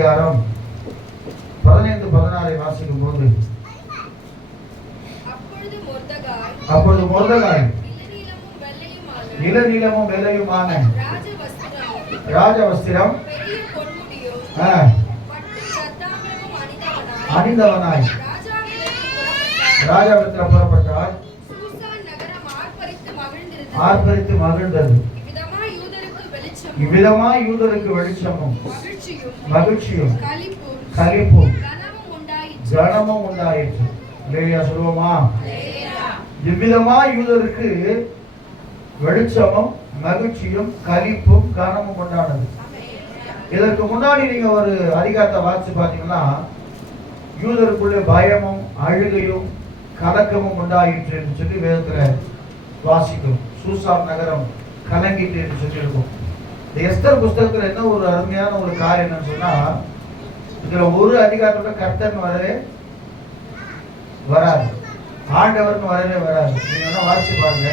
அதிகாரம் 15-16 வாசிக்கும் போது, அப்பொழுது மொர்தெகாய் இளநீலமும் வெள்ளையுமான ராஜவஸ்திரம் அணிந்தவனாய் ராஜாவிடத்தில் புறப்பட்டார். ஆர்ப்பரித்து மகிழ்ந்தது. இவ்விதமாய் யூதருக்கு வெளிச்சமும் மகிழ்ச்சியும் களிப்பும் கனமும் உண்டாயிற்று. இல்லையா சொல்லுவோமா? இவ்விதமாய் யூதருக்கு வெளிச்சமும் மகிழ்ச்சியும் களிப்பும் கனமும் உண்டானது. இதற்கு முன்னாடி நீங்க ஒரு அதிகாரத்தை வாசிச்சு பார்த்தீங்கன்னா, யூதருக்குள்ளே பயமும் அழுகையும் கலக்கமும் உண்டாயிற்று என்று சொல்லி வேதத்துல வாசிக்கும். சூசான் நகரம் கலங்கிட்டு என்று சொல்லி இருக்கும். இந்த எஸ்தர் புஸ்தகத்துல என்ன ஒரு அருமையான ஒரு காரியம் என்னன்னு சொன்னா, இதுல ஒரு அதிகாரத்தோட கர்த்தர்னு வரவே வராது, ஆண்டவர்னு வரவே வராது. நீங்க வாசிச்சு பாருங்க,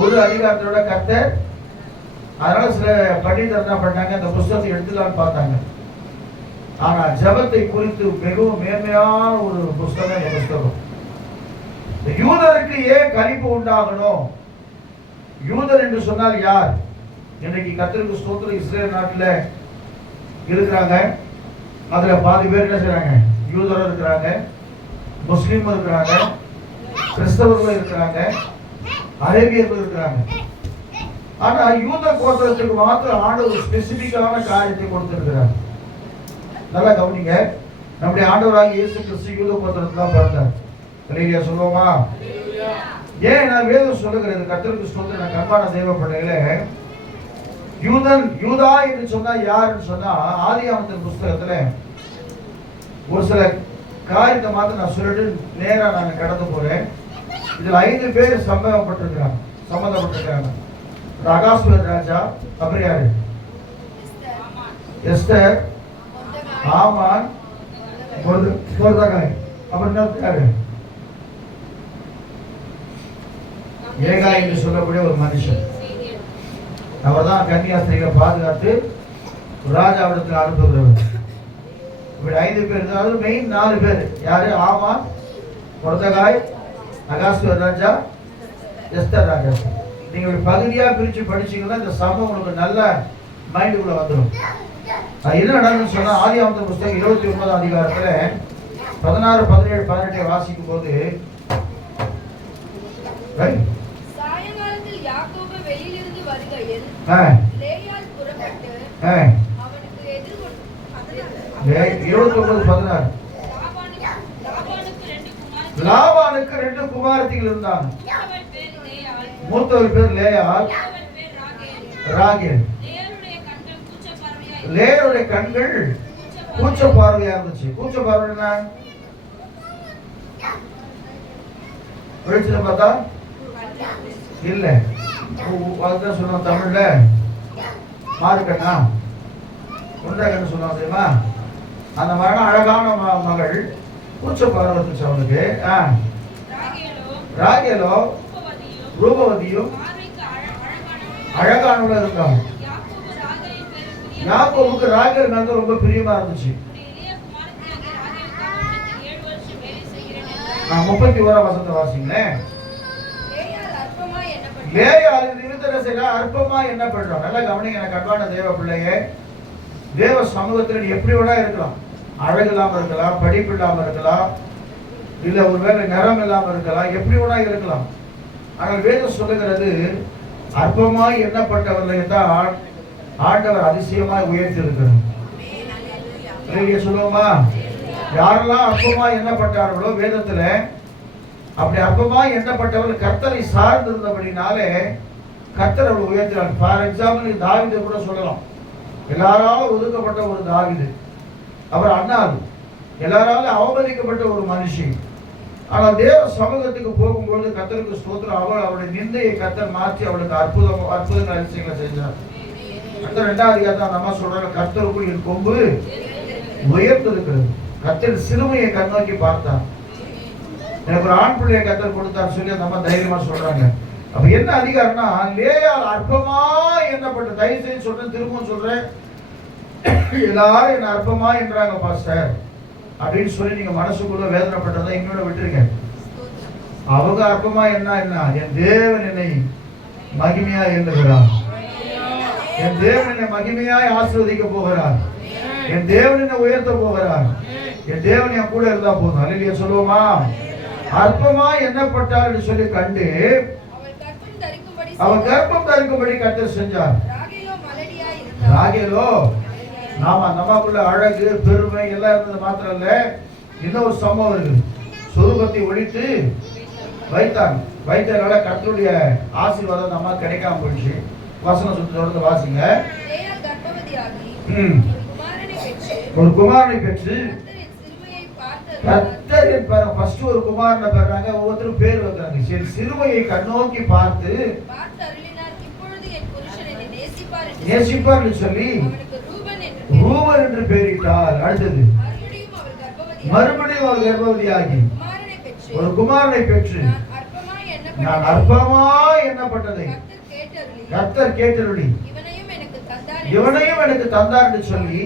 ஒரு அதிகாரத்தோட கர்த்தர். அதனால சில பண்டிதர் என்ன பண்ணாங்க, அந்த புஸ்தகத்தை எடுத்துக்கலான்னு பார்த்தாங்க. ஆனா ஜபத்தை குறித்து மிகவும் மேன்மையான ஒரு புஸ்தகம் இந்த புஸ்தகம். யூதருக்கு ஏன் களிப்பு உண்டாகணும்? யூதர் என்று சொன்னால் யார்? இன்னைக்கு கர்த்தருக்கு ஸ்தோத்திரம், இஸ்ரேல் நாட்டில் இருக்கிறாங்க. அதுல பாதி பேர் என்ன செய்றாங்க? யூதரும் இருக்கிறாங்க, முஸ்லீமும் இருக்கிறாங்க, கிறிஸ்தவர்களும் இருக்கிறாங்க, அரேபியர்கள் இருக்கிறாங்க. ஆனா யூத கோத்திரத்துக்கு மாத்திரம் ஆண்டவர் ஸ்பெசிபிக்கான காரியத்தை கொடுத்திருக்கிறார். நல்லா கவனிங்க. நம்முடைய ஆண்டவராக இயேசு கிறிஸ்து யூத கோத்திரத்துல தான் பிறந்தார். இல்லையா சொல்லுவோமா? ஏன் நான் வேதம் சொல்லுகிறது, கர்த்தருக்கு ஸ்தோத்திரம், நான் கண்பான தெய்வ பிள்ளைகளே, யூதா என்று சொன்னா யாருன்னு சொன்னா, ஆதியாகமத்தின் புஸ்தகத்துல ஒரு சில காரியத்தை மாத்திரம் நான் சொல்லிட்டு நேரா நான் கடந்து போறேன். இதுல 5 பேர் சம்பந்தப்பட்டிருக்காங்க. அகாஸ்வேர் ராஜா, அப்புறம் யாரு? எஸ்தர், ஆமான், மொர்தெகாய், அப்புறம் யாரு? ஏகா என்று சொல்லக்கூடிய ஒரு மனுஷன். அவர் தான் கன்னியாஸ்திரிகளை பாதுகாத்து ராஜாவிடத்தில் அனுப்புகிறவர். இப்படி 5 பேர், அதாவது மெயின் 4 பேர். யாரு? ஆமான், மொர்தெகாய், அகாஸ்வேர் ராஜா, எஸ்தர் ராஜா. நீங்க பகுதியா பிரிச்சு படிச்சீங்கன்னா இந்த சம்பவம் உங்களுக்கு நல்ல மைண்டுக்குள்ள வந்துடும். என்ன நடக்குன்னு சொன்னா, ஆதியாகமத்தின் புஸ்தகம் 29ஆம் அதிகாரத்துல 16, 17, 18 வாசிக்கும் போது, சாயங்காலத்தில் யாக்கோபு வெளியிலிருந்து வருகையில் லேயாள் புறப்பட்டு அவனுக்கு எதிர்கொண்டு 29:16 லாபானுக்கு 2 குமாரத்திகள் இருந்தாங்க. மூத்தவர் பேர் லேயாள், ராகேல். லேயாளுடைய கண்கள் கூச்ச பார்வையா இருந்துச்சு. கூச்ச பார்வைன்னா வெளிச்சம் பார்த்தா இல்ல, அதுதான் சொன்னோம் தமிழ்ல மாறுக்கண்ணா, ஒன்றைக்கண்ணு சொன்னோம் தெரியுமா? அந்த மரணம் அழகான மகள் கூச்ச பார்வை இருந்துச்சு அவனுக்கு. ராகேலோ ரூபவதியும் அழகானவளா இருந்தாங்க. யாக்கோபுக்கு ராகேல் மேல ரொம்ப பிரியமா இருந்துச்சு. 31ஆம் வசனத்தை வாசிங்களேன். லேயாள் அற்பமா என்ன பண்றோம்? நல்லா கவனிங்க. எனக்கு அன்பான தேவ பிள்ளையே, தேவ சமூகத்தில் நீ எப்படி வேணா இருக்கலாம். அழகு இல்லாம இருக்கலாம், படிப்பு இல்லாம இருக்கலாம், இல்ல ஒருவேளை நிறம் இல்லாம இருக்கலாம், எப்படி வேணா இருக்கலாம். ஆனால் வேதம் சொல்லுகிறது, அற்பமாய் எண்ணப்பட்டவர்களை தான் ஆண்டவர் அதிசயமாய் உயர்த்தி இருக்கிறார். சொல்லுவோமா? யாரெல்லாம் அற்பமாய் எண்ணப்பட்டார்களோ வேதத்துல, அப்படி அற்பமாய் எண்ணப்பட்டவர்கள் கர்த்தரை சார்ந்திருந்தபடினாலே கர்த்தர் அவர்கள் உயர்த்தினார். ஃபார் எக்ஸாம்பிள் தாவீதை கூட சொல்லலாம். எல்லாராலும் ஒதுக்கப்பட்ட ஒரு தாவீது, அவர் அண்ணாது எல்லாராலும் அவமதிக்கப்பட்ட ஒரு மனுஷி. ஆனால் தேவ சமூகத்துக்கு போகும்போது கர்த்தருக்கு ஸ்தோத்திரம், அவருடைய நிந்தையை கர்த்தர் மாற்றி அவளுக்கு அற்புதங்கள் அதிசயங்களை செஞ்சார். அந்த 2ஆம் அதிகாரத்தை நம்ம சொல்றாங்க, கர்த்தருக்குள் என் கொம்பு உயர்த்திருக்கிறது. கர்த்தர் சிறுமையை கண்ணோக்கி பார்த்தார். எனக்கு ஒரு ஆண் பிள்ளையை கர்த்தர் கொடுத்தார் சொல்லி நம்ம தைரியமா சொல்றாங்க. அப்ப என்ன அதிகாரம்னா, லேயாள் அற்பமா எண்ணப்பட்ட, தயவு செய்து சொல்றேன், திரும்பவும் சொல்றேன், எல்லாரும் என்ன அற்பமா என்றாங்க பாஸ்டர் அப்படின்னு சொல்லி நீங்க மனசுக்குள்ள வேதனைப்பட்டதை இன்னொன்னு விட்டுருங்க. அவங்க அற்பமா என்ன என் தேவன் என்னை மகிமையா எண்ணுகிறார். என் தேவன் என்னை மகிமையாய் ஆசீர்வதிக்க போகிறார். என் தேவன் என்னை உயர்த்த போகிறார். என் தேவன் என் கூட இருந்தா போதும். அல்லேலூயா சொல்லுவோமா? அற்பமா எண்ணப்பட்டார் என்று சொல்லி கண்டு அவன் கர்ப்பம் தரிக்கும்படி கர்த்தர் செஞ்சார். ராகேலோ நாம நமக்குள்ள அழகு பெருமை எல்லாம் இருந்தது மாத்திரம் இல்ல, இன்னொரு சம்பவம் இருக்கு. சொரூபத்தை ஒழித்து வைத்தான். வைத்தனால கர்த்தருடைய ஆசீர்வாதம் நம்ம கிடைக்காம போயிடுச்சு. வசனம் சுத்தி தொடர்ந்து வாசிங்க. ஒரு குமாரனை பெற்று கர்த்தர் ஃபர்ஸ்ட் ஒரு குமாரனை பெறாங்க. ஒவ்வொருத்தரும் பேர் வைக்கிறாங்க. சரி, சிறுமையை கண்ணோக்கி பார்த்து நேசிப்பார் சொல்லி ரூபன் என்று பெயரிட்டார். அடுத்தது மறுபடியும் அவர் கர்ப்பவதியாகி ஒரு குமாரனை பெற்று நான் அற்பமா எண்ணப்பட்டதை கர்த்தர் கேட்டருளி இவனையும் எனக்கு தந்தார் என்று சொல்லி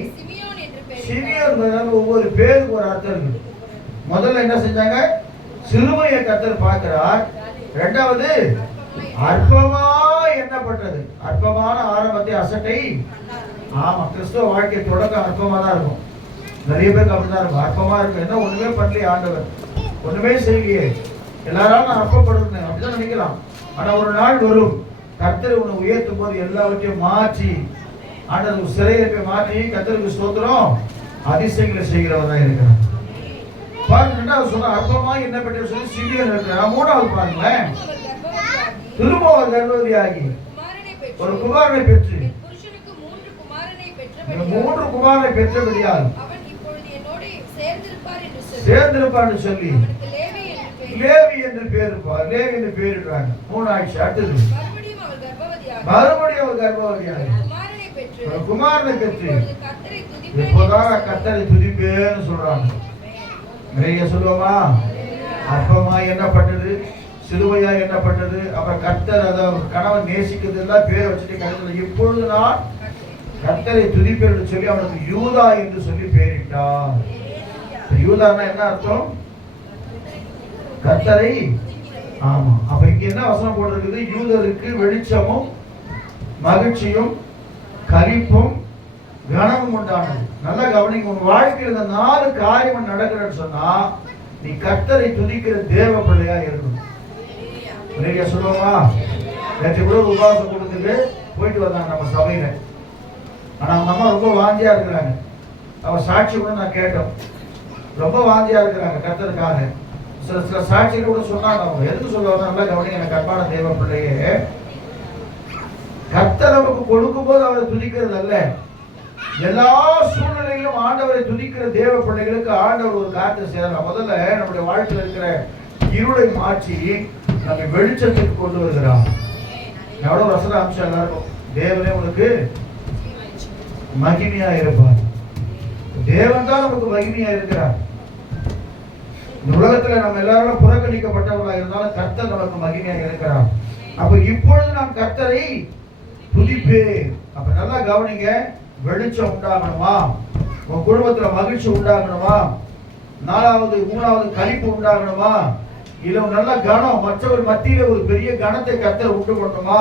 சிமியோன் ஒவ்வொரு பேருக்கு ஒரு அர்த்தம் இருக்கு. முதல்ல என்ன செஞ்சாங்க? சிறுமையை கர்த்தர் பார்க்கிறார். இரண்டாவது அற்பமா எண்ணப்பட்டது. அற்பமான ஆரம்பத்தை அசட்டை. ஆமா, கிறிஸ்துவ வாழ்க்கை தொடக்கம் அற்பமா தான் இருக்கும். நிறைய பேருக்கு அப்படிதான் இருக்கும். அற்பமா இருக்கும். என்ன ஒண்ணுமே பண்ணலையே ஆண்டவர், ஒண்ணுமே செய்யலையே, எல்லாரும் நான் அற்பப்படுறேன் அப்படிதான் நினைக்கலாம். ஆனா ஒரு நாள் வரும், கர்த்தர் உன்னை உயர்த்தும் போது எல்லாவற்றையும் மாற்றி ஆண்டவர் சிறையிருப்பை மாற்றி கர்த்தருக்கு ஸ்தோத்திரம் அதிசயங்களை செய்கிறவராக இருக்கிறார். பாருங்க, ரெண்டாவது சொன்ன அற்பமா என்ன பெற்ற சொல்லி சிமியோன் இருக்கிறார். மூணாவது பாருங்களேன், திரும்ப அவர் கர்ப்பவதியாகி ஒரு குமாரனை பெற்று மூன்று குமாரனை பெற்றபடியால் சேர்ந்திருப்பார் என்று சொல்லி லேவி என்று பேருப்பார். லேவி என்று பேரிடுறாங்க. 3 ஆயிடுச்சு. அடுத்தது மறுபடியும் அவர் கர்ப்பவதியாகி ஒரு குமாரனை பெற்று இப்போதான் கர்த்தரை துதிப்பேன்னு சொல்றாங்க. நிறைய சொல்லுவோமா? அற்பமா எண்ணப்பட்டது, சிலுவையா எண்ணப்பட்டது, அப்புறம் கர்த்தர் அதை கணவன் நேசிக்கிறது எல்லாம் பேரை வச்சுட்டு கருத்துல இப்பொழுது நான் கர்த்தரை துதிப்பேன் என்று சொல்லி அவனுக்கு யூதா என்று சொல்லி பெயரிட்டார். யூதான்னா என்ன அர்த்தம்? கர்த்தரை. ஆமா, அப்ப இங்க என்ன வசனம் போட்டிருக்குது? யூதருக்கு வெளிச்சமும் மகிழ்ச்சியும் களிப்பும் கனமும் உண்டானது. நல்லா கவனிங்க. உன் வாழ்க்கையில் இந்த 4 காரியம் நடக்கிறன்னு சொன்னா நீ கர்த்தரை துதிக்கிற தேவ பிள்ளையா இருக்கணும். நிறைய சொல்லுவோமா? நேற்று கூட உபவாசம் கொடுத்துட்டு போயிட்டு வந்தாங்க நம்ம சபையில. ஆனா அவங்க அம்மா ரொம்ப வாஞ்சியா இருக்கிறாங்க. அவர் சாட்சி கூட நான் கேட்டோம். ரொம்ப வாஞ்சியா இருக்கிறாங்க கர்த்தருக்காக. சில சாட்சிகள் கூட சொன்னாங்க. அவங்க எதுக்கு சொல்லுவாங்க? நல்லா கவனிங்க. எனக்கு அன்பான தேவ பிள்ளையே, கர்த்தர் நமக்கு கொடுக்கும் போது அவரை துதிக்கிறது அல்ல, எல்லா சூழ்நிலையிலும் ஆண்டவரை துதிக்கிற தேவ பிள்ளைகளுக்கு ஆண்டவர் ஒரு காரியத்தை செய்யலாம். முதல்ல நம்முடைய வாழ்க்கையில் இருக்கிற இருளை மாற்றி நம்ம வெளிச்சத்துக்கு கொண்டு வருகிறார். எவ்வளவு வசன அம்சம் எல்லாருக்கும். தேவனே உனக்கு மகிமையா இருப்பார். தேவன் தான் நமக்கு மகிமையா இருக்கிறார். இந்த உலகத்துல நம்ம எல்லாரும் புறக்கணிக்கப்பட்டவர்களாக இருந்தாலும் கர்த்தர் நமக்கு மகிமையா இருக்கிறார். அப்ப இப்பொழுது நாம் கர்த்தரை துதிப்பேன். அப்ப நல்லா கவனிங்க. வெளிச்சம் உண்டாகணுமா? உன் குடும்பத்துல மகிழ்ச்சி உண்டாகணுமா? 4வது 3வது களிப்பு உண்டாகணுமா? இல்ல நல்ல கனம், மற்றவர் மத்தியில ஒரு பெரிய கனத்தை கர்த்தர் உண்டு பண்ணணுமா?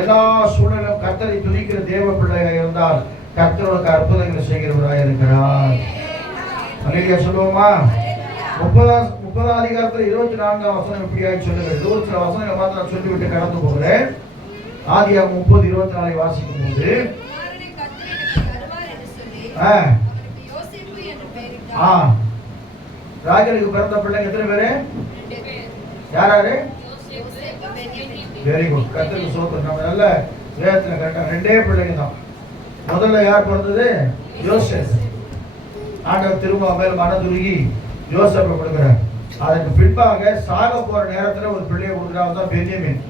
எல்லா சூழ்நிலையும் கர்த்தரை துதிக்கிற தேவ பிள்ளையாக இருந்தால் கர்த்தருக்கு அற்புதங்களை செய்கிறவராக இருக்கிறார். அல்லேலூயா சொல்லுவோமா? 30 அதிகாரத்துல 24 வசனம் இப்படியாக சொல்லுங்கள். ஒரு சில வசனங்களை பார்த்து நான் சொல்லிவிட்டு கடந்து போகிறேன். ஆதியாகமம் 30:24 வாசிக்கும் போது ராகேலுக்கு பிறந்த பிள்ளைங்க எத்தனை பேரு? யாராரு? Very good. கர்த்தருக்கு ஸ்தோத்திரம். நம்ம நல்ல வேதத்துல கேட்டாங்க. 2 பிள்ளைங்க தான். முதல்ல யார் பிறந்தது? யோசேப். ஆண்டவர் திரும்ப மேல் மனதுருகி யோசேப்பை கொடுக்கிறார். அதற்கு பின்பாக சாக போற நேரத்துல ஒரு பிள்ளையை கொடுக்குறாங்க தான் பென்யமீன்.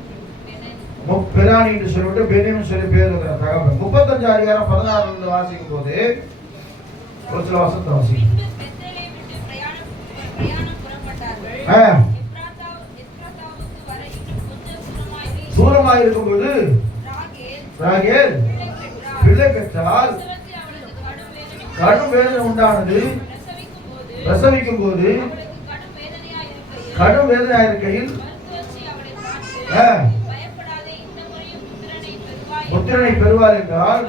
பெரானி என்று சொல்லிவிட்டு பென்யமீன் சொல்லி பேர் இருக்கிறார் தகவல். 35 அதிகாரம் 16 வாசிக்கும் போது ஒரு சில வசனத்தை வாசிக்கும். தூரமாக இருக்கும்போது ராகேல் பிள்ளை பெற்றால் கடும் வேதனை உண்டானது. பிரசவிக்கும் போது கடும் வேதனையா இருக்கையில் புத்திரனை பெறுவார் என்றால்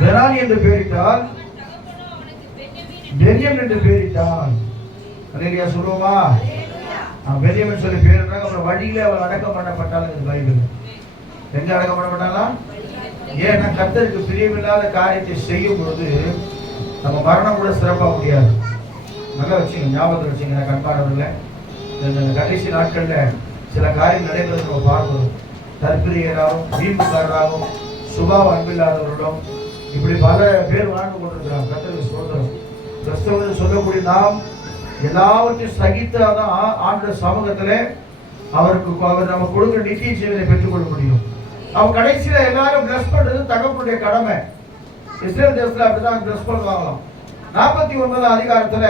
பெனானி என்று பெயரிட்டால் பென்யமின் என்று பெயரிட்டான். அல்லேலூயா சொல்லுவோமா? பென்யமின் சொல்லி பேரிட்டாங்க. அப்புறம் வழியிலே அவள் அடக்கம் பண்ணப்பட்டாலும் பைபிள் எங்க அடக்கம் பண்ணப்பட்டாங்களா? ஏன்னா கர்த்தருக்கு பிரியமில்லாத காரியத்தை செய்யும் பொழுது நம்ம மரணம் கூட சிறப்பாக முடியாது. நல்லா வச்சுங்க, ஞாபகத்தில் வச்சுங்க கண்பானவர்களே. இந்த கடைசி நாட்கள்ல சில காரியம் நடைபெறுவது நம்ம பார்க்கிறோம். தற்பிரியராகவும் வீம்புக்காரராகவும் சுபாவ அன்பில்லாதவர்களும் இப்படி பல பேர் வாழ்ந்து கொண்டிருக்கிறாங்க. கர்த்தருக்கு ஸ்தோத்திரம். கிறிஸ்தவர்கள் சொல்லக்கூடிய நாம் எல்லாவற்றையும் சகித்தாதான் ஆண்டவர் சமூகத்திலே அவர் நம்ம கொடுக்கிற நித்திய ஜீவனை பெற்றுக்கொள்ள முடியும். அவன் கடைசியில எல்லாரும் பிளஸ் பண்றது தகப்பனுடைய கடமை. இஸ்ரேல் தேசத்துல அப்படிதான் பிளஸ் பண்ணுவாங்களாம். 49 அதிகாரத்துல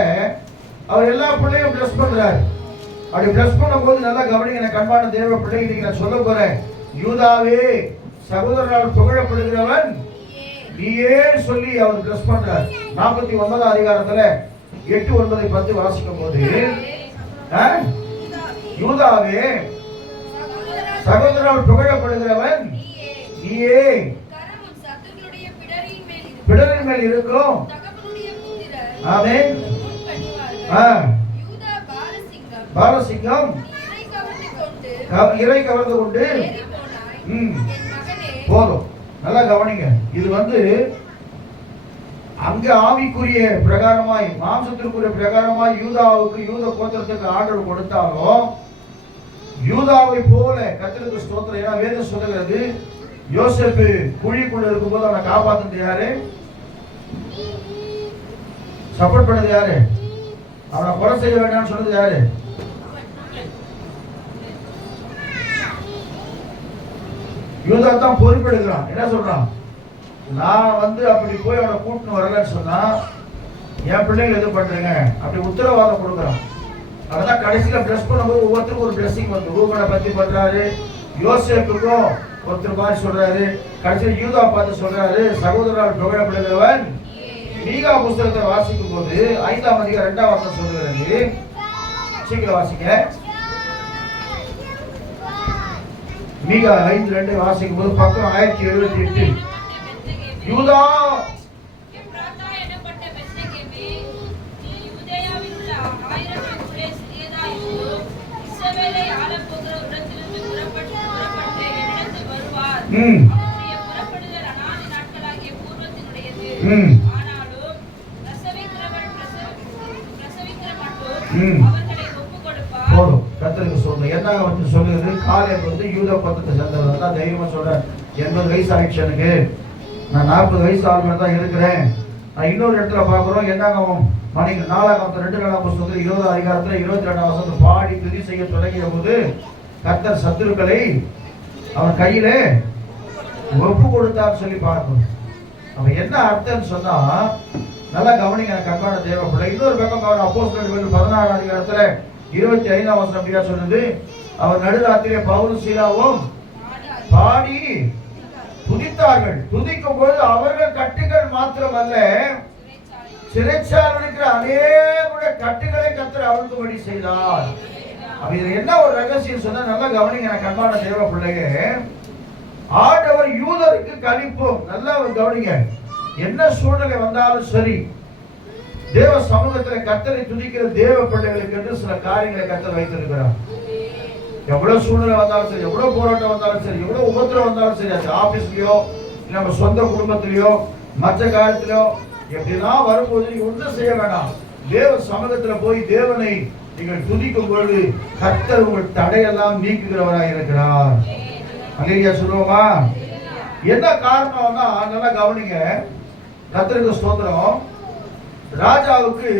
அவர் எல்லா பிள்ளையும் பிளஸ் பண்றாரு. அப்படி பிளஸ் பண்ணும்போது நல்லா கவனிங்க கண்பான தேவ பிள்ளைங்க, நான் சொல்ல போறேன். யூதாவே சகோதரனால் புகழப்படுகிறவன் நீயே சொல்லி அவர் பிளஸ் பண்றார். 49 அதிகாரத்துல 8, 9, 10 வாசிக்கும் போது யூதாவே சகோதரனால் புகழப்படுகிறவன் நீயே, பிடரின் மேல் இருக்கும். ஆமென். பாலசிங்கம் இறை கவர்ந்து கொண்டு போதும். நல்லா கவனிங்க. இது அங்க ஆவிக்குரிய பிரகாரமாய் மாம்சத்திற்குரிய பிரகாரமாய் யூதாவுக்கு யூத கோத்திரத்துக்கு ஆர்டர் கொடுத்தாலும் யூதாவை போல கர்த்தருக்கு ஸ்தோத்திரம். ஏன்னா வேதம் சொல்லுகிறது யோசேப்பு குழிக்குள்ள இருக்கும்போது அவனை காப்பாத்துறது யாரு? சப்போர்ட் பண்ணது யாரு? அவனை கொலை செய்ய வேண்டாம்னு சொன்னது யாரு? யூதா தான் பொறுப்பெடுக்கிறான். என்ன சொல்றான்? நான் அப்படி போய் அவனை கூட்டின்னு வரலன்னு சொன்னா என் பிள்ளைங்க எது பண்றீங்க அப்படி உத்தரவாதம் கொடுக்குறான். அதான் கடைசியில பிளஸ் பண்ணும்போது ஒவ்வொருத்தருக்கும் ஒரு பிளஸிங் வந்து ரூபனை பத்தி பண்றாரு, யோசேப்புக்கும் ஒருத்தர் மாதிரி சொல்றாரு, கடைசியில் யூதா பார்த்து சொல்றாரு சகோதரர் புகழப்படுகிறவன். மீகா புஸ்தகத்தை வாசிக்கும் போது 5ஆம் அதிகாரம் 2ஆம் வசனம் சொல்லுகிறது. சீக்கிரம் வாசிங்க. மீகா 5:2 வாசிக்கும் போது பக்கம் 1078. யூதா போதும். கர்த்தருக்கு சொல்றேன். என்ன சொல்லுகிறது? காலேப் யூதா கோத்திரத்தை சேர்ந்தவர் தான். தைரியமா சொல்றேன். 80 வயசு ஆயிடுச்சு எனக்கு. நான் 40 வயசு ஆளுநர் தான் இருக்கிறேன். நான் இன்னொரு இடத்துல பார்க்குறோம். என்னாகும் மணிக்கு 4 புஸ்தகத்தில் 20 அதிகாரத்தில் 22ஆம் வசனத்தில் பாடி துதி செய்ய தொடங்கிய போது கர்த்தர் சத்துருக்களை அவன் கையில ஒப்பு கொடுத்தான்னு சொல்லி பார்க்கணும். அவன் என்ன அர்த்தம்னு சொன்னா நல்லா கவனிங்க கண்பான தேவ பிள்ளை. இன்னொரு பக்கம் அப்போஸ்தலர் 16ஆம் அதிகாரத்துல 25ஆம் வசனம் அப்படியா சொன்னது, அவர் நடுராத்திரியே பவுலும் சீலாவும் பாடி துதித்தார்கள். துதிக்கும் போது அவர்கள் கட்டுகள் மாத்திரமல்ல சிறைச்சாலையில் இருக்கிற அநேக கட்டுகளை கர்த்தர் அவிழ்க்கும்படி செய்தார். அப்ப இதுல என்ன ஒரு ரகசியம் சொன்னா நல்லா கவனிங்க கண்பான தேவ பிள்ளையே. ஆண்டவர் யூதருக்கு கலிப்போம். நல்லா கவனிங்க. என்ன சூழ்நிலை வந்தாலும் சரி தேவ சமூகத்தில் கர்த்தரை துதிக்கிற தேவ பிள்ளைகளுக்கு என்று சில காரியங்களை கர்த்தர் வைத்திருக்கிறார். எவ்வளவு சூழ்நிலை வந்தாலும் சரி, எவ்வளவு போராட்டம் வந்தாலும் சரி, எவ்வளவு உபத்திரம் வந்தாலும் சரி, அது ஆபீஸ்லயோ நம்ம சொந்த குடும்பத்திலயோ மற்ற காலத்திலோ எப்படிலாம் வரும்போது நீங்க ஒன்றும் செய்ய வேண்டாம். தேவ சமூகத்துல போய் தேவனை நீங்கள் துதிக்கும் பொழுது கர்த்தர் உங்கள் தடையெல்லாம் நீக்குகிறவராக இருக்கிறார். அல்லேலூயா சொல்லுவோமா? என்ன காரணம்னா நல்லா கவனிங்க. கர்த்தருக்கு ஸ்தோத்திரம். ராஜாவுக்கு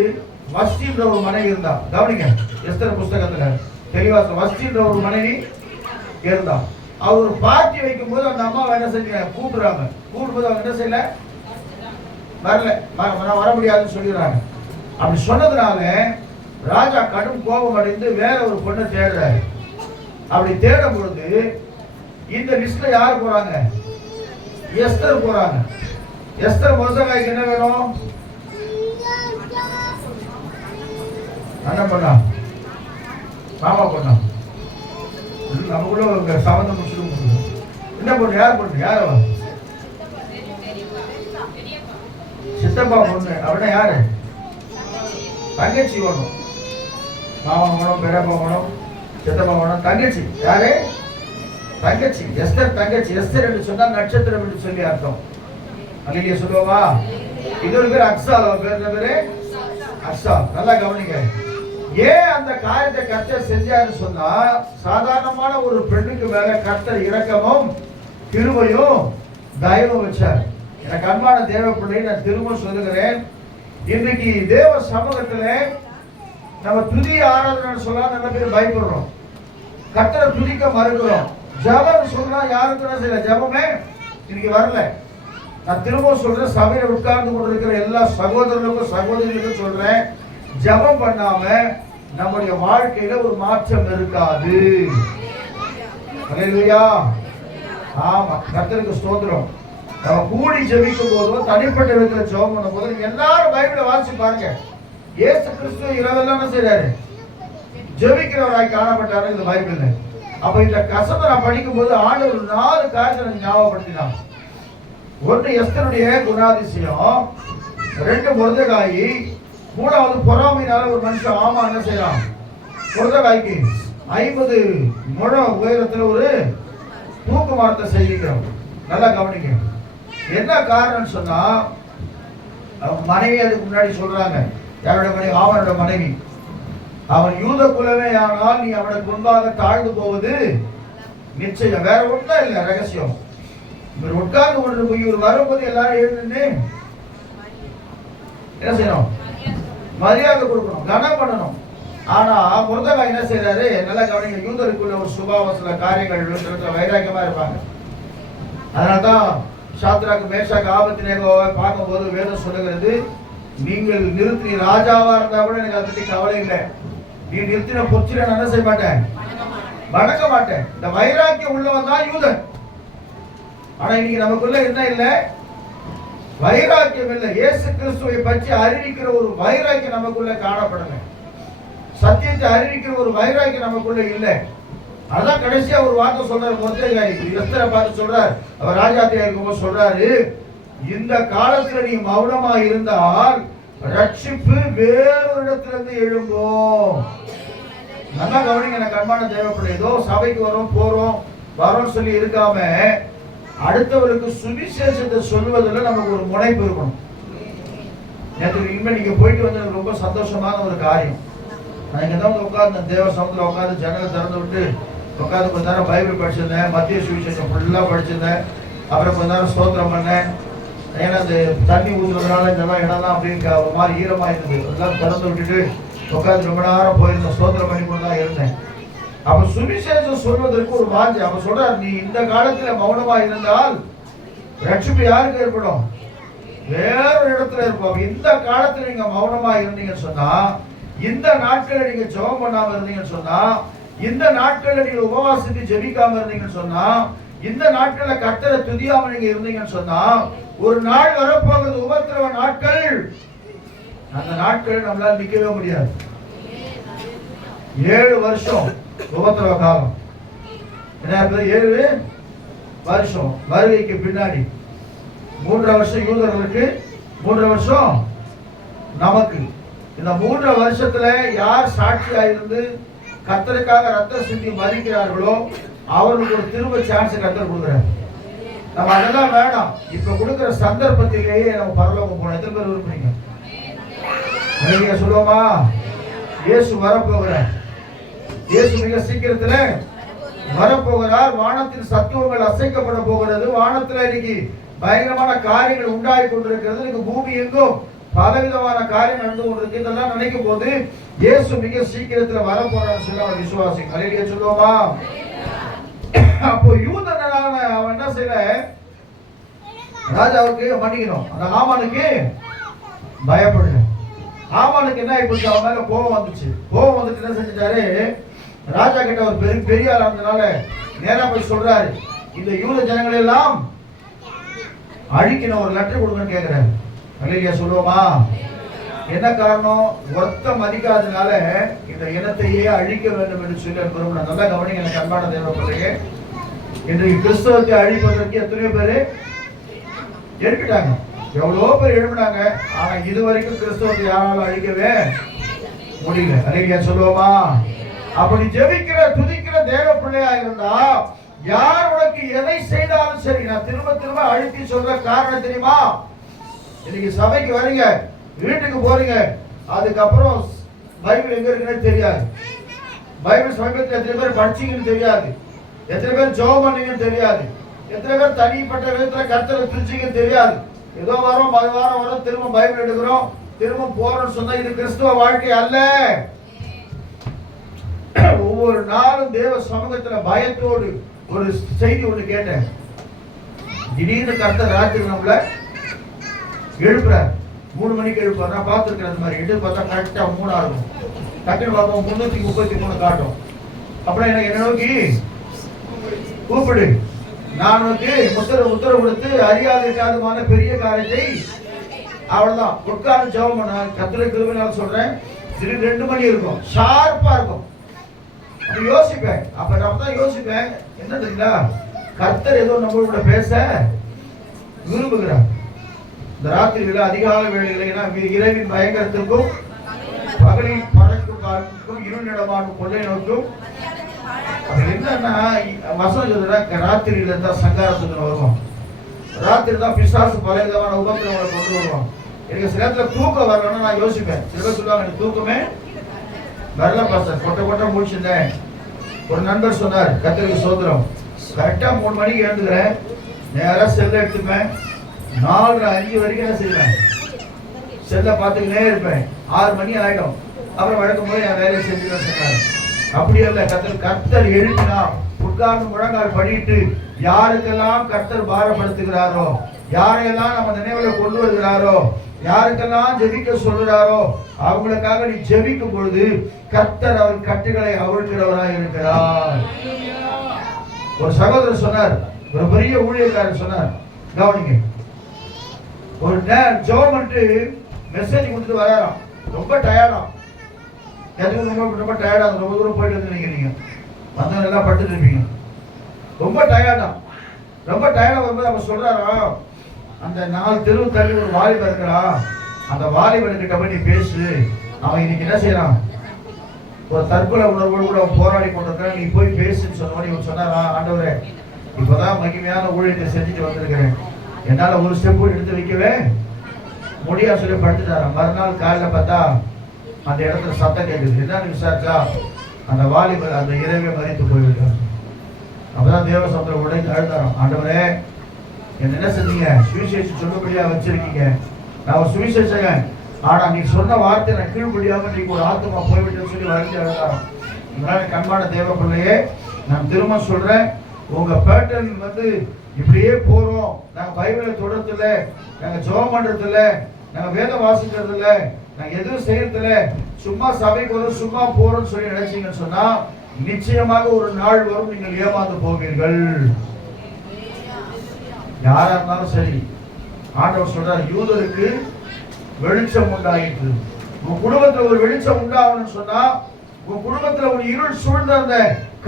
வஸ்தின்ற ஒரு மனைவி இருந்தா. கவனிங்க எஸ்தர் புஸ்தகத்துல தெளிவா வஸ்தின்ற ஒரு மனைவி இருந்தா. அவர் பார்ட்டி வைக்கும் போது அந்த அம்மா என்ன செஞ்சாங்க? கூப்பிடுறாங்க. கூப்பிடும்போது அவங்க என்ன செய்யல? வரல, வர முடியாதுன்னு சொல்லிடுறாங்க. அப்படி சொன்னதுனால ராஜா கடும் கோபம் அடைந்து வேற ஒரு பொண்ணை தேடுறாரு. அப்படி தேடும் பொழுது இந்த லிஸ்ட்ல யார் போறாங்க? எஸ்தர் போறாங்க. எஸ்தர் மொர்தெகாய்க்கு என்ன வேணும்? என்ன பண்ணா? மாமா பண்ணா. நமக்குள்ள சம்மந்தம் முடிச்சுட்டு என்ன பொண்ணு? யார் பொண்ணு? யார் அவ? சித்தப்பா பொண்ணு. அப்படின்னா யாரு? தங்கச்சி வேணும். மாமா வேணும், பெரியப்பா வேணும், சித்தப்பா வேணும், தங்கச்சி. யாரு? தங்கச்சி. எஸ்தர் தங்கச்சி. எஸ்தர் என்று சொன்னா நட்சத்திரம் என்று சொல்லி அர்த்தம். அல்லேலூயா சொல்லுவோமா? இன்னொரு பேர் அக்ஸால். அவ பேர் என்ன பேரு? அக்ஸால். நல்லா கவனிங்க. ஏன் அந்த காரியத்தை கர்த்தர் செஞ்சாருன்னு சொன்னா, சாதாரணமான ஒரு பெண்ணுக்கு மேல கர்த்தர் இரக்கமும் கிருபையும் தயவும் வச்சார். எனக்கு அன்பான தேவ பிள்ளை, நான் திரும்ப சொல்லுகிறேன், இன்னைக்கு தேவ சமூகத்துல நம்ம துதி ஆராதனை சொல்ல நல்ல பேர் பயப்படுறோம். கர்த்தரை துதிக்க மறுக்கிறோம். ஜபம் சொன்னா யாருக்கும் சில ஜபமே இன்னைக்கு வரல. நான் திரும்ப சொல்றேன், சபையில உட்கார்ந்து கொண்டிருக்கிற எல்லா சகோதரர்களுக்கும் சகோதரிகளுக்கும் சொல்றேன், ஜபம் பண்ணாம நம்முடைய வாழ்க்கையில ஒரு மாற்றம் இருக்காது. அல்லேலூயா. ஆமா, கர்த்தருக்கு ஸ்தோத்திரம். நம்ம கூடி ஜெபிக்கும் போதும் தனிப்பட்ட விதத்துல ஜெபம் பண்ணும் போது எல்லாரும் பைபிளை வாசிச்சு பாருங்க. இயேசு கிறிஸ்து இரவெல்லாம் என்ன செய்றாரு? ஜெபிக்கிறவராய் காணப்பட்டாரு இந்த பைபிள்ல. அப்ப இந்த கசத்தை நான் படிக்கும் போது ஆண்டவர் 4 காரியத்தை ஞாபகப்படுத்தினார். 1 எஸ்தருடைய குணாதிசயம், 2 மொர்தெகாய், 3வது பொறாமையினால ஒரு மனுஷன் ஆமா என்ன செய்யறான்? மொர்தெகாய்க்கு 50 முழம் உயரத்துல ஒரு தூக்கு மரத்தை செய்கிறோம். நல்லா கவனிக்க. என்ன காரணம் சொன்னா, மனைவி அதுக்கு முன்னாடி சொல்றாங்க. யாரோட மனைவி? அவனோட மனைவி. அவன் யூத குலமே ஆனால் நீ அவனுக்கு முன்பாக தாழ்ந்து போவது நிச்சயம். வேற ஒன்றும் இல்லை, ரகசியம். இவர் உட்கார்ந்து கொண்டு இவர் வரும்போது எல்லாரும் எழுந்து என்ன செய்யணும்? மரியாதை கொடுக்கணும், கனம் பண்ணணும். ஆனா மொர்தெகாய் என்ன செய்யறாரு? நல்லா கவனிங்க. யூதருக்குள்ள ஒரு சுபாவ காரியங்கள் வைராக்கியமா இருப்பாங்க. அதனால்தான் சாத்ராக், மேஷாக், ஆபேத்நேகோவை பார்க்கும்போது வேதம் சொல்லுகிறது, நீங்கள் நிறுத்தி ராஜாவா இருந்தா கூட எனக்கு அதை பத்தி கவலை இல்லை. நீ நிறுத்தின பொச்சில நான் என்ன செய்ய மாட்டேன்? வணங்க மாட்டேன். இந்த வைராக்கியம் உள்ளவன் தான் யூதன். ஆனா இன்னைக்கு நமக்குள்ள என்ன இல்லை? வைராக்கியம் இல்லை. இயேசு கிறிஸ்துவை பற்றி அறிவிக்கிற ஒரு வைராக்கியம் நமக்குள்ள காணப்படல. சத்தியத்தை அறிவிக்கிற ஒரு வைராக்கியம் நமக்குள்ள இல்லை. அதான் கடைசியா ஒரு வார்த்தை சொல்றாரு மொர்தெகாய். எஸ்தரை பார்த்து சொல்றாரு, அவர் ராஜாத்தியா இருக்கும்போது சொல்றாரு, இந்த காலத்துல நீ மௌனமா இருந்தால் ரட்சிப்பு வேறொரு இடத்திலிருந்து எழும்பும். நல்லா கவனிங்க. எனக்கு அன்பான தேவைப்படும். ஏதோ சபைக்கு வரோம் போறோம் வரோம் சொல்லி இருக்காம அடுத்தவருக்கு சுவிசேஷத்தை சொல்வதில் நமக்கு ஒரு முனைப்பு இருக்கணும். நேற்று இனிமேல் நீங்க போயிட்டு வந்து ரொம்ப சந்தோஷமான ஒரு காரியம். நான் இங்க தான் உட்கார்ந்து தேவ சமூகத்தில் உட்காந்து ஜன்னலை திறந்து விட்டு உட்காந்து கொஞ்ச நேரம் பைபிள் படிச்சிருந்தேன். மத்திய சுவிசேஷம் ஃபுல்லா படிச்சிருந்தேன். அப்புறம் கொஞ்ச நேரம் ஸ்தோத்திரம் பண்ணேன். ஏன்னா அந்த தண்ணி ஊற்றுறதுனால இதெல்லாம் இடம்லாம் அப்படின்னு ஒரு மாதிரி ஈரமா இருந்தது. எல்லாம் திறந்து விட்டுட்டு உட்காந்து ரொம்ப நேரம் போயிருந்தேன். ஸ்தோத்திரம் பண்ணி கொண்டு தான் இருந்தேன். அப்ப சுவிசேஷம் சொல்வதற்கு ஒரு வாஞ்சை. அப்ப சொல்றாரு, நீ இந்த காலத்துல மௌனமா இருந்தால் ரட்சிப்பு யாருக்கு ஏற்படும்? வேறொரு இடத்துல இருப்போம். இந்த காலத்துல நீங்க மௌனமா இருந்தீங்கன்னு சொன்னா, இந்த நாட்கள்ல நீங்க ஜெபம் பண்ணாம இருந்தீங்கன்னு சொன்னா, இந்த நாட்கள்ல நீங்க உபவாசித்து ஜெபிக்காம இருந்தீங்கன்னு சொன்னா, இந்த நாட்கள்ல கர்த்தரை துதியாம நீங்க இருந்தீங்கன்னு சொன்னா, ஒரு நாள் வரப்போகிறது உபத்திரவ நாட்கள். அந்த நாட்கள் நம்மளால நிக்கவே முடியாது. 7 வருஷம் உபத்திரவ காலம். என்ன 7 வருஷம் வருகைக்கு பின்னாடி 3 வருஷம் யூதர்களுக்கு, 3 வருஷம் நமக்கு. இந்த 3 வருஷத்துல யார் சாட்சியா இருந்து கர்த்தருக்காக ரத்தம் சிந்தி மறிக்கிறார்களோ அவர்களுக்கு ஒரு திரும்ப சான்ஸ் கர்த்தர் கொடுக்குறாரு. நம்ம அதெல்லாம் வேண்டாம். இப்ப கொடுக்கிற சந்தர்ப்பத்திலேயே நம்ம பரலோகம் போனோம். எத்தனை பேர் விரும்புறீங்க? நீங்க சொல்லுவோமா? இயேசு வரப்போகிறார். இயேசு மிக சீக்கிரத்துல வரப்போகிறார். வானத்தின் சத்துவங்கள் அசைக்கப்பட போகிறது. வானத்துல இன்னைக்கு பயங்கரமான காரியங்கள் உண்டாகி கொண்டிருக்கிறது. இன்னைக்கு பூமி எங்கும் பலவிதமான காரியம் நடந்து கொண்டிருக்கு. இதெல்லாம் நினைக்கும் போது இயேசு மிக சீக்கிரத்துல வரப்போறான்னு சொல்லி அவன் விசுவாசி. அல்லேலூயா சொல்லுவோமா? அப்போ யூதனான அவன் என்ன செய்யல? ராஜாவுக்கு மன்னிக்கணும். அந்த ஆமானுக்கு பயப்படல. ஆமானுக்கு என்ன ஆயிடுச்சு? அவன் மேல கோபம் வந்துச்சு. கோபம் வந்துட்டு என்ன செஞ்சாரு? ராஜா கிட்ட ஒரு பெரிய ஆள் இருந்தனால நேரா போய் சொல்றாரு, இந்த யூத ஜனங்கள் எல்லாம் அழிக்கணும், ஒரு லெட்டர் கொடுங்கன்னு கேட்கிறேன். அல்லேலூயா சொல்லுவோமா? என்ன காரணம்? ஒருத்த மதிக்காதனால இந்த இனத்தையே அழிக்க வேண்டும் என்று சொல்லி விரும்பினேன். நல்லா கவனிங்க எனக்கு அன்பான தேவ பிள்ளையே. இன்றைக்கு கிறிஸ்தவத்தை அழிப்பதற்கு எத்தனையோ பேர் எடுத்துட்டாங்க, எவ்வளோ பேர் எழுப்பினாங்க. ஆனா இதுவரைக்கும் கிறிஸ்தவத்தை யாராலும் அழிக்கவே முடியல. அல்லேலூயா சொல்லுவோமா? அப்படி ஜெபிக்கிற துதிக்கிற தேவ பிள்ளையா இருந்தா யார் உனக்கு எதை செய்தாலும் சரி, நான் திரும்ப திரும்ப அழுத்தி சொல்ற காரணம் தெரியுமா? இன்னைக்கு சபைக்கு வரீங்க, வீட்டுக்கு போறீங்க, அதுக்கப்புறம் பைபிள் எங்க இருக்குன்னு தெரியாது, பைபிள் சமீபத்தில் எத்தனை பேர் படிச்சீங்கன்னு தெரியாது, எத்தனை பேர் ஜெபம் பண்ணீங்கன்னு தெரியாது, எத்தனை பேர் தனிப்பட்ட விதத்துல கர்த்தரை துதிச்சீங்கன்னு தெரியாது. ஏதோ வாரம் வாரம் வரும், திரும்ப பைபிள் எடுக்கிறோம், திரும்ப போறோம்னு சொன்னா இது கிறிஸ்துவ வாழ்க்கை அல்ல. ஒவ்வொரு நாளும் தேவ சமூகத்துல பயத்தோடு ஒரு செய்தி ஒன்று கேட்டேன். திடீர்னு கர்த்தர் ராத்திரி நம்மள எழுப்புறார், 3 மணிக்கு எழுப்பார். நான் பார்த்துருக்கேன் அந்த மாதிரி. எடுத்து பார்த்தா கரெக்டா 3 ஆகும். டக்குன்னு பார்ப்போம் 333 காட்டும். அப்புறம் எனக்கு என்ன நோக்கி கூப்பிடு, நான் உனக்கு உத்தரவு கொடுத்து அறியாத பெரிய காரியத்தை, அவ்வளவுதான். உட்கார்ந்து ஜெபம் பண்ண கர்த்தரை கிருபையினால சொல்றேன். 2 மணி இருக்கும், ஷார்ப்பா இருக்கும். அப்ப யோசிப்பேன், அப்ப நான் தான் யோசிப்பேன், என்ன தெரியுங்களா, கர்த்தர் ஏதோ நம்மளோட பேச விரும்புகிறார். இந்த ராத்திரியில அதிகால வேளைகளில் இரவின் பயங்கரத்திற்கும் பகலில் பறக்கும் காற்றுக்கும் இருள் நடமாடும் கொள்ளை நோக்கும். அது என்னன்னா வசனம் சொல்ற ராத்திரியில தான் சங்காரத்துக்கு வருவோம், ராத்திரி தான் பிசாசு பல விதமான உபத்திரவங்களை கொண்டு வருவோம். எனக்கு சில நேரத்துல தூக்கம் வரணும்னு நான் யோசிப்பேன். சில பேர் சொல்லுவாங்க எனக்கு தூக்கமே வரல பாஸ்டர், கொட்ட முடிச்சிருந்தேன். ஒரு நண்பர் சொன்னார், கர்த்தருக்கு சோத்திரம், கரெக்டா 3 மணிக்கு எழுந்துக்கிறேன், நேரா செல்ல எடுத்துப்பேன், 4:05 வரைக்கும் என்ன செய்வேன், செல்ல பார்த்துக்கிட்டே இருப்பேன். 6 மணி ஆயிடும், அப்புறம் வழக்கம் போது என் வேலையை செஞ்சுதான் சொன்னார். அப்படி அல்ல, கர்த்தர் எழுப்பினா உட்கார்ந்து முழங்கால் படிட்டு யாருக்கெல்லாம் கர்த்தர் பாரப்படுத்துகிறாரோ, யாரையெல்லாம் நம்ம நினைவுல கொண்டு வருகிறாரோ, யாருக்கெல்லாம் ஜெபிக்க சொல்றாரோ அவங்களுக்காக நீ ஜெபிக்கும் பொழுது கர்த்தர் அவர் கட்டுகளை அவிழ்க்கிறவராக இருக்கிறார். ஒரு சகோதரர் சொன்னார், ஒரு பெரிய ஊழியக்காரர் சொன்னார், கவனிங்க, ஒரு ஜெபம் பண்ணிட்டு மெசேஜ் கொடுத்துட்டு வராராம், ரொம்ப டயர்டாம். எதுவும் ரொம்ப டயர்டா, ரொம்ப தூரம் போயிட்டு வந்து நீங்க வந்தவங்க எல்லாம் படுத்துட்டு இருப்பீங்க, ரொம்ப டயர்டாம். ரொம்ப டயர்டா வரும்போது அவர் சொல்றாராம், அந்த 4 தெரு தள்ளி ஒரு வாலிபர் இருக்கிறான், அந்த வாலிபர்கிட்ட போய் நீ பேசு, அவன் இன்னைக்கு என்ன செய்யறான், ஒரு தற்கொலை உணர்வோடு கூட போராடி கொண்டிருக்கான், நீ போய் பேசுன்னு சொன்ன இவன் சொன்னாரா, ஆண்டவரே இப்பதான் மகிமையான ஊழியத்தை செஞ்சுட்டு வந்திருக்கிறேன், என்னால ஒரு ஸ்டெப் எடுத்து வைக்கவே முடியா சொல்லி படுத்துட்டாராம். மறுநாள் காலையில பார்த்தா அந்த இடத்துல சத்தம் கேட்குது. என்னன்னு விசாரிச்சா அந்த வாலிபர் அந்த இரவே மறித்து போயிருக்கார். அப்பதான் தேவசமுத்திரம் உடைந்து அழுதாராம், ஆண்டவரே என்ன செஞ்சீங்க, சுவிசேஷம் சொல்லும்படியா வச்சிருக்கீங்க, நான் ஒரு சுவிசேஷகன், ஆனா நீ சொன்ன வார்த்தை நான் கீழ்படியாம நீங்க ஒரு ஆத்மா போய்விட்டு சொல்லி வரைஞ்சு அழுதாராம். இதனால கண்பான தேவ பிள்ளையே, நான் திரும்ப சொல்றேன், உங்க பேட்டர்ன் இப்படியே போறோம், நாங்க பைபிளை தொடர்றதில்ல, நாங்க ஜெபம் பண்றதில்ல, நாங்க வேதம் வாசிக்கிறதில்ல, நாங்க எதுவும் செய்யறதில்ல, சும்மா சபைக்கு வரும் சும்மா போறோம்னு சொல்லி நினைச்சீங்கன்னு சொன்னா நிச்சயமாக ஒரு நாள் வரும் நீங்கள் ஏமாந்து போவீர்கள். யாரா இருந்தாலும் சரி, ஆண்டவர் சொல்றார், யூதருக்கு வெளிச்சம் உண்டாயிற்று, உன் குடும்பத்துல ஒரு வெளிச்சம் உண்டாகணும்னு சொன்னா, உன் குடும்பத்துல ஒரு இருள் சூழ்ந்த அந்த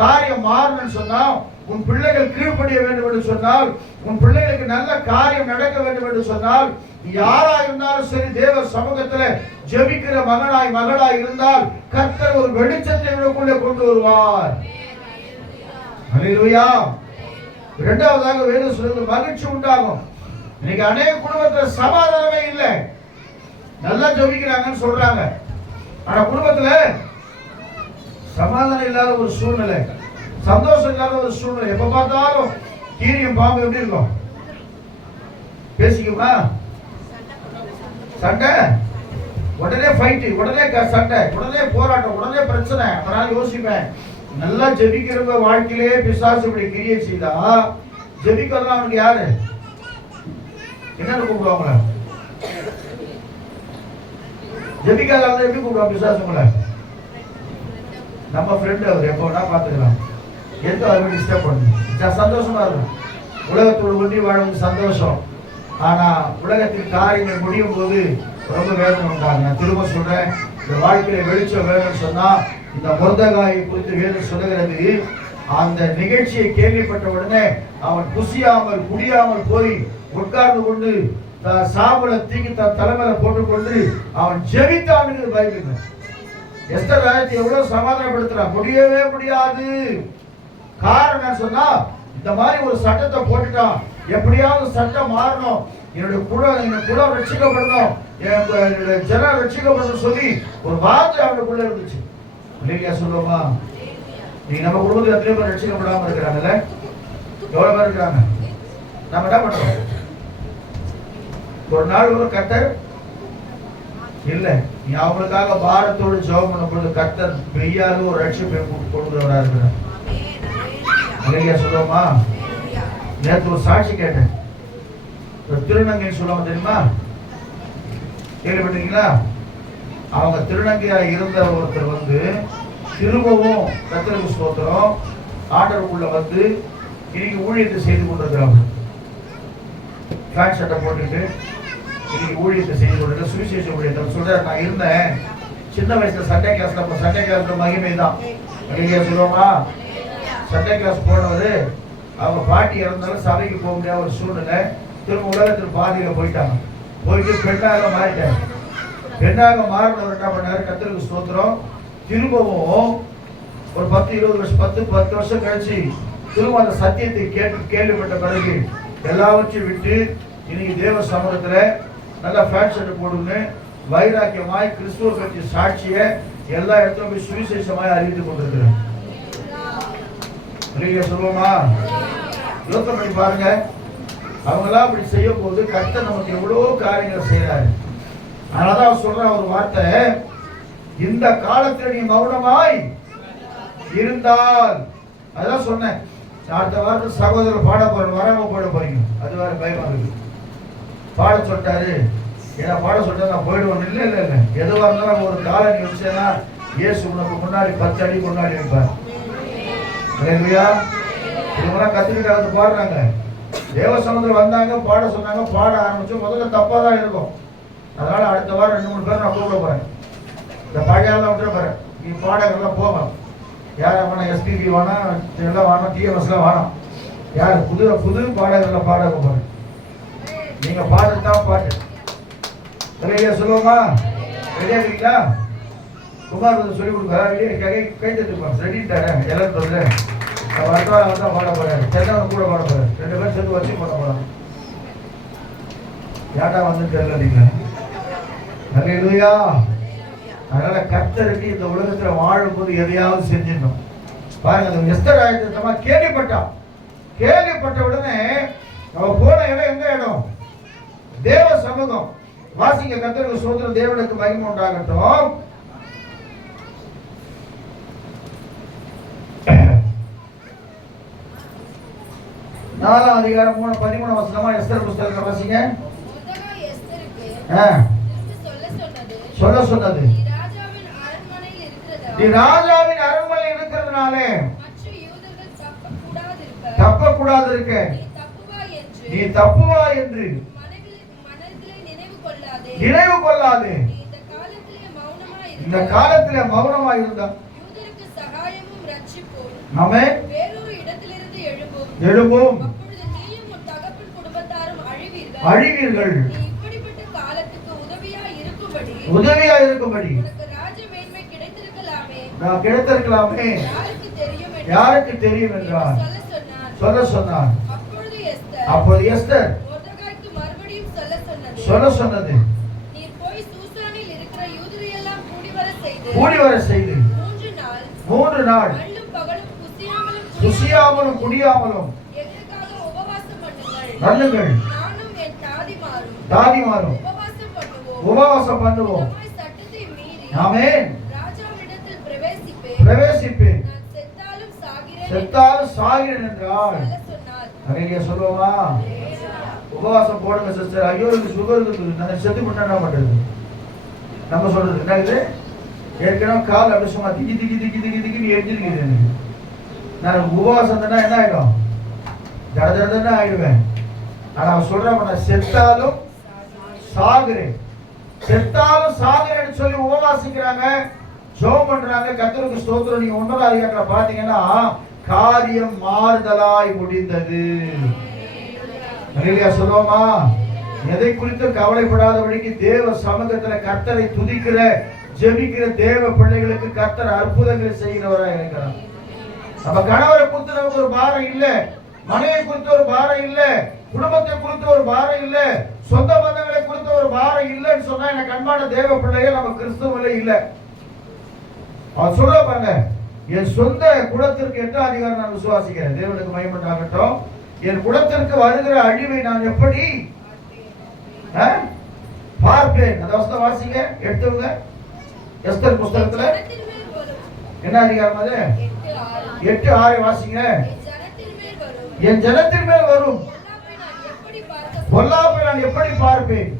காரியம் மாறணும்னு சொன்னா, உன் பிள்ளைகள் கீழ்ப்படிய வேண்டும் என்று சொன்னால், உன் பிள்ளைகளுக்கு நல்ல காரியம் நடக்க வேண்டும் என்று சொன்னால், யாரா இருந்தாலும் சரி தேவ சமூகத்துல ஜெபிக்கிற மகளாய் இருந்தால் கர்த்தர் ஒரு வெளிச்சத்தை உனக்குள்ளே கொண்டு வருவார். அல்லேலூயா. இரண்டாவதாக வேதம் சொல்றது மகிழ்ச்சி உண்டாகும். இன்னைக்கு அநேக குடும்பத்துல சமாதானமே இல்லை, நல்லா ஜெபிக்கிறாங்கன்னு சொல்றாங்க, ஆனா குடும்பத்துல சமாதானம் இல்லாத ஒரு சூழ்நிலை, சந்தோஷம் இல்லாத ஒரு சூழ்நிலை. எப்ப பார்த்தாலும் கீரியும் பாம்பு எப்படி இருக்கும், பேசிக்குமா, சண்டை, உடனே ஃபைட், உடனே சண்டை, உடனே போராட்டம், உடனே பிரச்சனை. அதனால யோசிப்பேன், நல்லா ஜெபிக்கிறவங்க வாழ்க்கையிலே பிசாசு இப்படி கிரியை செய்தா ஜெபிக்கிறதா அவனுக்கு யாரு என்னன்னு கூப்பிடுவாங்கள, ஜெபிக்காத எப்படி கூப்பிடுவாங்க பிசாசு உங்களை, நம்ம ஃப்ரெண்ட் அவர் எப்போ வேணா பார்த்துக்கலாம், எந்த அவர் டிஸ்டர்ப் பண்ணு, சந்தோஷமா இருக்கும். உலகத்தோடு ஒன்றி வாழ்வது சந்தோஷம், ஆனா உலகத்தின் காரியங்கள் முடியும் போது ரொம்ப வேதனை உண்டாங்க. நான் திரும்ப சொல்றேன், இந்த வாழ்க்கையில வெளிச்சம் வேணும்னு சொன்னா இந்த மொர்தெகாயை குறித்து வேதம் சொல்லுகிறது. அந்த நிகழ்ச்சியை கேள்விப்பட்ட உடனே அவன் புசியாமல் குடியாமல் போய் உட்கார்ந்து கொண்டு சாம்பலை தூக்கி தன் தலைமையில போட்டுக்கொண்டு அவன் ஜெபித்தான் பைபிள். எஸ்தர் ராஜ்யத்தை எவ்வளவு சமாதானப்படுத்துறான், முடியவே முடியாது. காரணம் சொன்னா இந்த மாதிரி ஒரு சட்டத்தை போட்டுட்டான், எப்படியாவது சட்டம் மாறணும், என்னுடைய குலம் ரட்சிக்கப்படணும், என்னுடைய ஜனம் ரட்சிக்கப்படணும் சொல்லி ஒரு வார்த்தை அவனுக்குள்ள இருந்துச்சு. இல்லையா சொல்லுவோமா? நீ நம்ம குடும்பத்தில் எத்தனை பேர் ரட்சிக்கப்படாம இருக்கிறாங்கல்ல? எவ்வளவு பேர் இருக்கிறாங்க? நம்ம என்ன பண்றோம்? ஒரு நாள் ஒரு கர்த்தர் இல்ல, நீ அவங்களுக்காக பாரத்தோடு ஜெபம் பண்ணும்போது கர்த்தர் பெய்யாத ஒரு ரட்சிப்பை கொடுக்கிறவரா இருக்கிறார். இல்லையா சொல்லுவோமா? நேற்று ஒரு சாட்சி கேட்டேன். திருநங்கைன்னு சொல்லுவாங்க தெரியுமா? கேள்விப்பட்டீங்களா? அவங்க திருநங்கையா இருந்த ஒருத்தர் திரும்பவும் கர்த்தருக்கு ஸ்தோத்திரம் ஆண்டவருக்குள்ள இன்னைக்கு ஊழியத்தை செய்து கொண்டிருக்கிறாங்க. பேண்ட் சட்டை போட்டுட்டு இன்னைக்கு ஊழியத்தை செய்து கொண்டிருக்க சுவிசேஷ ஊழியத்தை சொல்ற. நான் இருந்தேன் சின்ன வயசுல சண்டே கிளாஸ்ல மகிமை தான். சொல்லுவோமா? சண்டே கிளாஸ் போனவரு அவங்க பாட்டி இறந்தாலும் சபைக்கு போக முடியாத ஒரு சூழ்நிலை. திரும்ப உலகத்தில் பாதியில போயிட்டு பெண்ணாக மாறிட்டார். பெண்ணாக மாறினவர் என்ன பண்ணாரு? கர்த்தருக்கு ஸ்தோத்திரம் திரும்பவும் ஒரு 10 வருஷம் கழிச்சு திரும்ப அந்த சத்தியத்தை கேள்விப்பட்ட பிறகு எல்லாவற்றையும் விட்டு இன்னைக்கு தேவ சமூகத்துல நல்லா ஃபேன் ஷர்ட் போடுன்னு வைராக்கியமாய் கிறிஸ்துவ பற்றி சாட்சிய எல்லா இடத்துல போய் சுவிசேஷமாய் அறிவித்துக் கொண்டிருக்கிறேன். சொல்லுவோமா? யோசனை பண்ணி பாருங்க. அவங்களாம் அப்படி செய்யும் போது கர்த்தர் நமக்கு எவ்வளவு காரியங்கள் செய்யறாரு. அதனாலதான் சொல்ற ஒரு வார்த்தை, இந்த காலத்தில் நீ மௌனமாய் இருந்தால். அதான் சொன்னேன். அடுத்த வாரத்தில் சகோதரர் பாட போறேன், வராம போட போறீங்க, அது வேற பயமா இருக்கு. பாட சொல்லிட்டாரு, ஏன்னா பாட சொல்லிட்டா நான் போயிடுவோம். இல்லை இல்லை இல்லை, எதுவாக இருந்தாலும் ஒரு காலம் நீ வச்சேன்னா இயேசு உனக்கு முன்னாடி 10 அடி முன்னாடி வைப்பார். இவங்களாம் கத்துக்கிட்ட பாடுறாங்க. தேவ சமுதிரம் வந்தாங்க, பாட சொன்னாங்க, பாட ஆரம்பிச்சு முதல்ல தப்பா தான் இருக்கும். அதனால அடுத்த வாரம் 2-3 பேர் நான் கூப்பிட போறேன். இந்த பழையாலாம் விட்டுற போறேன். நீ பாடகர்லாம் போகலாம். யார் வேணா எஸ்பிபி வேணாம், எல்லாம் வேணாம், டிஎம்எஸ்லாம் வேணாம். யார் புது பாடகர்லாம் பாட போறேன். நீங்க பாடுதான் பாட்டு. ரெடியா சொல்லுவோமா? ரெடியா இருக்கீங்களா? குமார் சொல்லி கொடுக்க கை தட்டுப்பாங்க. ரெடிட்டாரு எல்லாரும் சொல்லு. அடுத்த வாரம் தான் பாட போறாரு. சென்னவன் கூட பாட போறாரு. 2 பேரும் சேர்ந்து வச்சு பாட போறாங்க. ஏட்டா வந்து தெரியல நீங்க. அல்லேலூயா. அதனால கர்த்தருக்கு இந்த உலகத்துல வாழும்போது எதையாவது செஞ்சிடணும். பாருங்க, எஸ்தர் ஆயத்தமா கேள்விப்பட்ட உடனே அவ போன இடம் எந்த இடம்? தேவ சமூகம். வாசிங்க, கர்த்தருக்கு ஸ்தோத்திரம், தேவனுக்கு மகிமை உண்டாகட்டும். நாலாம் அதிகாரம் 13 எஸ்தர் புஸ்தகத்தை வாசிங்க. சொல்ல சொன்னது, நீ ராஜாவின் அரண்மனை இருக்கிறதுனாலே தப்பக்கூடாது இருக்க, நீ தப்புவா என்று நினைவு கொள்ளாதே. இந்த காலத்திலே மௌனமா இருந்தா ஆமென் எழும்பும், அழிவீர்கள். உதவியா இருக்கும்படி நான் கிடைத்திருக்கலாமே, யாருக்கு தெரியும் என்றார் சொல்ல சொன்னார். அப்போது எஸ்தர் சொல்ல சொன்னது, கூடி வர செய்து 3 நாள் குசியாமலும் குடியாமலும் நல்லுங்கள், தாதிமாரும் உபவாசம் பண்ணுவோம். ஆமென். பிரவேசிப்பேன், செத்தாலும் சாகிறேன் என்றால். அங்கே சொல்லுவோமா? உபவாசம் போடுங்க சிஸ்டர். ஐயோ எனக்கு சுகர் இருக்குது, நான் செத்து பண்ண என்ன பண்றது? நம்ம சொல்றது என்ன இது? ஏற்கனவே கால் அப்படி சும்மா திக்கி திக்கி திக்கி திக்கி திக்கி எரிஞ்சிருக்குது எனக்கு. நான் உபவாசம் தானே என்ன ஆயிடும்? ஜட ஜடன்னு ஆயிடுவேன். ஆனா அவன் சொல்றான், நான் செத்தாலும் சாகுறேன், செத்தாலும் சாகுறேன்னு சொல்லி உபவாசிக்கிறாங்க, ஜெபம் பண்றாங்க. கர்த்தருக்கு ஸ்தோத்திரம். நீங்க 9ஆம் அதிகாரத்துல பாத்தீங்கன்னா காரியம் மாறுதலாய் முடிந்தது. அல்லேலூயா சொல்லுவோமா? எதை குறித்து கவலைப்படாதபடிக்கு தேவ சமூகத்துல கர்த்தரை துதிக்கிற ஜெபிக்கிற தேவ பிள்ளைகளுக்கு கர்த்தர் அற்புதங்களை செய்கிறவராக இருக்கிறார். நம்ம கணவரை குறித்து நமக்கு ஒரு பாரம் இல்ல, மனைவி குறித்து ஒரு பாரம் இல்ல, குடும்பத்தை குறித்து ஒரு பாரம் இல்ல, சொந்த பந்தங்களை குறித்து ஒரு பாரம் இல்லைன்னு சொன்னா எனக்கு அன்பான தேவ பிள்ளைகள் நம்ம கிறிஸ்துவங்களே இல்ல. அவர் சொல்ல பாருங்க, என் சொந்த குலத்திற்கு 8ஆம் அதிகாரம் நான் விசுவாசிக்கிறேன். தேவனுக்கு மகிமையாகட்டும். என் குலத்திற்கு வருகிற அழிவை நான் எப்படி பார்ப்பேன். அந்த வசனம் வாசிங்க, எடுத்துங்க. எஸ்தர் புஸ்தகத்துல என்ன அதிகாரம் அது? 8:6 வாசிங்க. என் ஜனத்தின் மேல் வரும் பொல்லாப்பை நான் எப்படி பார்ப்பேன்,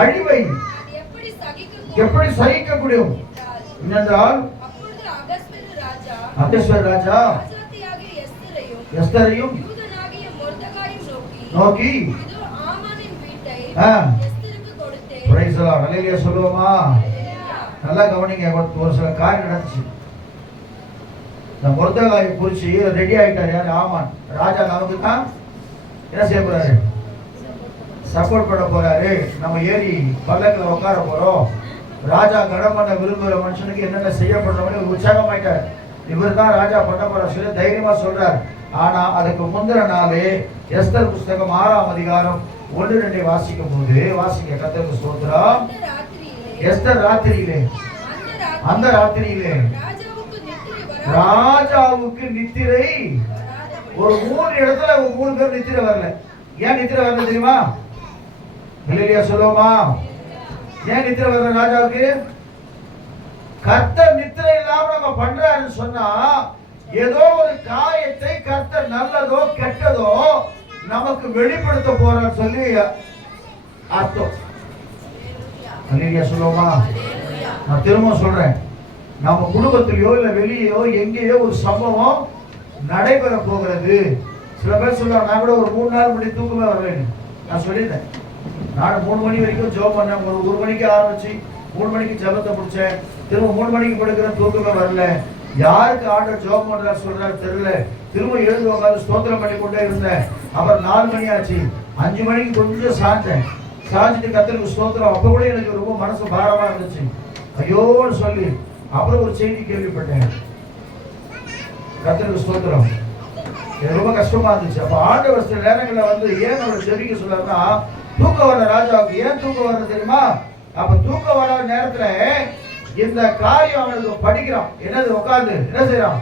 அழிவை எப்படி சகிக்க முடியும் என்றால் அகஸ்வேரு ராஜா எஸ்தரையும் நோக்கி பிரைஸ் தி லார்ட். அல்லேலூயா சொல்லுவோமா? நல்லா கவனிங்க. ஒரு சில காரியம் நடந்துச்சு. இந்த மொர்தெகாயை குறிச்சு ரெடி ஆயிட்டார். யாரு? ஆமான் ராஜா. நமக்கு தான் என்ன செய்ய போறாரு? சப்போர்ட் பண்ண போறாரு. நம்ம ஏறி பல்லக்கில் உட்கார போறோம். ராஜா கனம் பண்ண விரும்புகிற மனுஷனுக்கு என்னென்ன செய்யப்படுறவங்க உற்சாகமாயிட்டார். இவர் தான் ராஜா பண்ண போற சொல்லி தைரியமா சொல்றார். ஆனா அதுக்கு முந்தின நாளே எஸ்தர் புஸ்தகம் 6ஆம் அதிகாரம் 1-2 வாசிக்கும் போது, வாசிங்க கர்த்தருக்கு ஸ்தோத்திரம். எஸ்தர் ராத்திரியிலே, அந்த ராத்திரியிலே ராஜாவுக்கு நித்திரை ஒரு 3 இடத்துல 3 பேர் நித்திரை வரல. ஏன் நித்திரை வரல தெரியுமா? இல்லையா சொல்லுவோமா? ஏன் நித்திரை வரல ராஜாவுக்கு? கர்த்தர் நித்திரை இல்லாம நம்ம பண்றாருன்னு சொன்னா ஏதோ ஒரு காரியத்தை கர்த்தர் நல்லதோ கெட்டதோ நமக்கு வெளிப்படுத்த போறான்னு சொல்லி அர்த்தம். அல்லேலூயா சொல்லுவோமா? நான் திரும்ப சொல்றேன், நம்ம குடும்பத்திலேயோ இல்ல வெளியோ எங்கேயோ ஒரு சம்பவம் நடைபெற போகிறது. சில பேர் சொல்லுவாங்க, நான் கூட ஒரு 3 நாள் முன்னாடி தூக்கமே வரலன்னு. நான் சொல்லியிருந்தேன், நான் 3 மணி வரைக்கும் ஜெபம் பண்ணேன். ஒரு 1 மணிக்கு ஆரம்பிச்சு 3 மணிக்கு ஜெபத்தை முடிச்சேன். திரும்ப 3 மணிக்கு படுக்கிற தூக்கமே வரல. யாருக்கு ஆண்டவர் ஜெபம் பண்றாரு சொல்றாரு தெரியல. திரும்ப எழுந்து உட்காந்து ஸ்தோத்திரம் பண்ணி கொண்டே இருந்தேன். அப்புறம் 4 மணி ஆச்சு. 5 மணிக்கு கொஞ்சம் சாஞ்சிட்டு கர்த்தருக்கு ஸ்தோத்திரம். அப்ப கூட எனக்கு ரொம்ப மனசு பாரமா இருந்துச்சு, ஐயோன்னு சொல்லி. அப்புறம் ஒரு செய்தி கேள்விப்பட்டேன், கர்த்தருக்கு ஸ்தோத்திரம். எனக்கு ரொம்ப கஷ்டமா இருந்துச்சு. அப்ப ஆண்டவர் சில நேரங்களில் வந்து ஏன் அவர் ஜெபிக்க சொல்றாருன்னா, தூக்கம் வர ராஜாவுக்கு ஏன் தூக்கம் வர்றது தெரியுமா? அப்ப தூக்கம் வர நேரத்துல இந்த காரியம் அவனுக்கு படிக்கிறான். என்னது? உட்கார்ந்து என்ன செய்யறான்?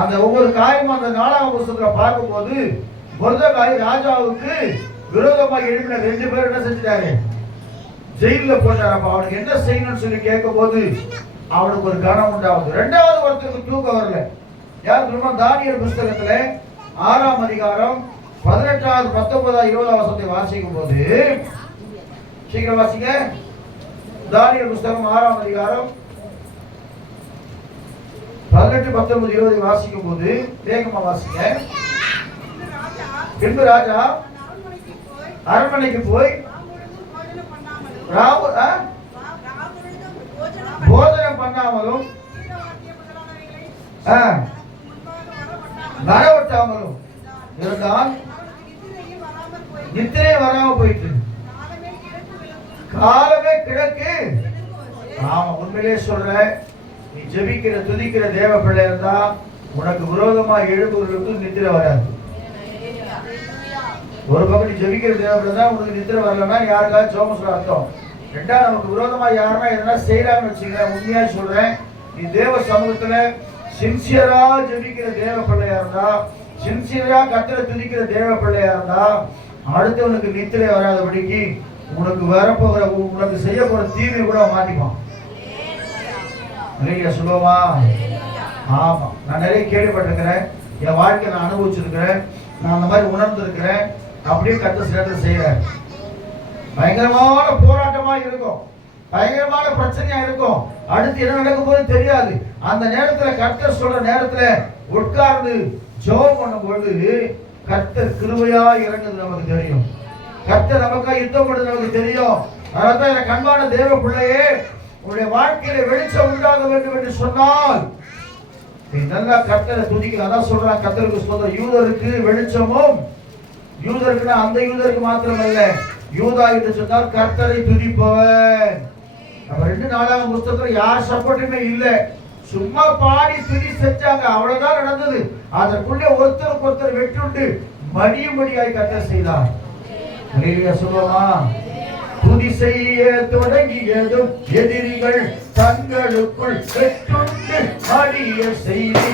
அந்த ஒவ்வொரு காரியமும் அந்த 4ஆம் புஸ்தகத்துல பார்க்கும்போது மொர்தெகாய் ராஜாவுக்கு விரோதமாக எழுப்பின 2 பேர் என்ன செஞ்சிட்டாரு? ஜெயில போட்டார். அப்ப அவனுக்கு என்ன செய்யணும்னு சொல்லி கேட்கும் போது அவனுக்கு ஒரு கனம் உண்டாகுது. 2வது ஒருத்தருக்கு தூக்கம் வரல. யார் தெரியுமா? தானியேல் புஸ்தகத்துல 6ஆம் அதிகாரம் 18, 19, 20 வசனத்தை வாசிக்கும் போது, சீக்கிரம் வாசிங்க. தானியேல் புஸ்தகம் 6ஆம் அதிகாரம் 18, 19, 20 வாசிக்கும் போது வேகமா வாசிங்க. பின்பு ராஜா அரண்மனைக்கு போய் போஜனம் பண்ணாமலும் வரவட்டாமலும் இருந்தால் நித்திரை வராம போயிட்டு காலமே கிழக்கு. ஆமா, உண்மையிலே சொல்றேன், நீ ஜெபிக்கிற துதிக்கிற தேவ பிள்ளை இருந்தா உனக்கு விரோதமா எழுப்புவதற்கு நித்திரை வராது. ஒரு பக்கம் நீ ஜெபிக்கிற தேவ பிள்ளை தான் உனக்கு நித்திரை வரலன்னா யாருக்காவது ஜோம சொல்ல அர்த்தம். 2வது நமக்கு விரோதமா யாருன்னா எதனா செய்யறான்னு வச்சுக்கிறேன். உண்மையா சொல்றேன், நீ தேவ சமூகத்துல சின்சியரா ஜெபிக்கிற தேவ பிள்ளையா இருந்தா, சின்சியரா கர்த்தரை துதிக்கிற தேவ பிள்ளையா இருந்தா, அடுத்தவனுக்கு நித்திரை வராதபடிக்கு உனக்கு வரப்போகிற உனக்கு செய்ய போற தீமை கூட மாட்டிப்பான். இல்லையா சொல்லுவோமா? ஆமா, நான் நிறைய கேள்விப்பட்டிருக்கிறேன். என் வாழ்க்கையை நான் அனுபவிச்சிருக்கிறேன். நான் அந்த மாதிரி உணர்ந்திருக்கிறேன். அப்படியே கர்த்தர் சில செய்யறேன். பயங்கரமான போராட்டமா இருக்கும், பயங்கரமான பிரச்சனையா இருக்கும். அடுத்து என்ன நடக்கும் போது தெரியாது. அந்த நேரத்துல கர்த்தர் சொல்ற நேரத்துல உட்கார்ந்து ஜெபம் பண்ணும் பொழுது கர்த்தர் கிருபையா இறங்குது நமக்கு தெரியும். கர்த்தர் நமக்காக யுத்தம் பண்ணது நமக்கு தெரியும். அதனால்தான் எனக்கு அன்பான தேவ பிள்ளையே, உன்னுடைய வாழ்க்கையில வெளிச்சம் உண்டாக வேண்டும் என்று சொன்னால் நீ நல்லா கர்த்தரை துதிக்க. அதான் சொல்றான், கர்த்தருக்கு ஸ்தோத்திரம். யூதருக்கு வெளிச்சமும், யூதருக்குன்னா அந்த யூதருக்கு மாத்திரமல்ல, யூதா என்று சொன்னால் கர்த்தரை துதிப்பவன். அப்ப 2 நாளாகமம் புத்தகத்துல யார் சப்போர்ட்டுமே இல்லை, சும்மா பாடி துதி செஞ்சாங்க, அவ்வளவுதான் நடந்தது. அதற்குள்ளே ஒருத்தருக்கு ஒருத்தர் வெட்டுண்டு மடியும்படியாய் கர்த்தர் செய்தார். அல்லேலூயா சொல்லுவோமா? துதி செய்ய தொடங்கியதும் எதிரிகள் தங்களுக்குள் வெட்டுண்டு மடிய செய்தி.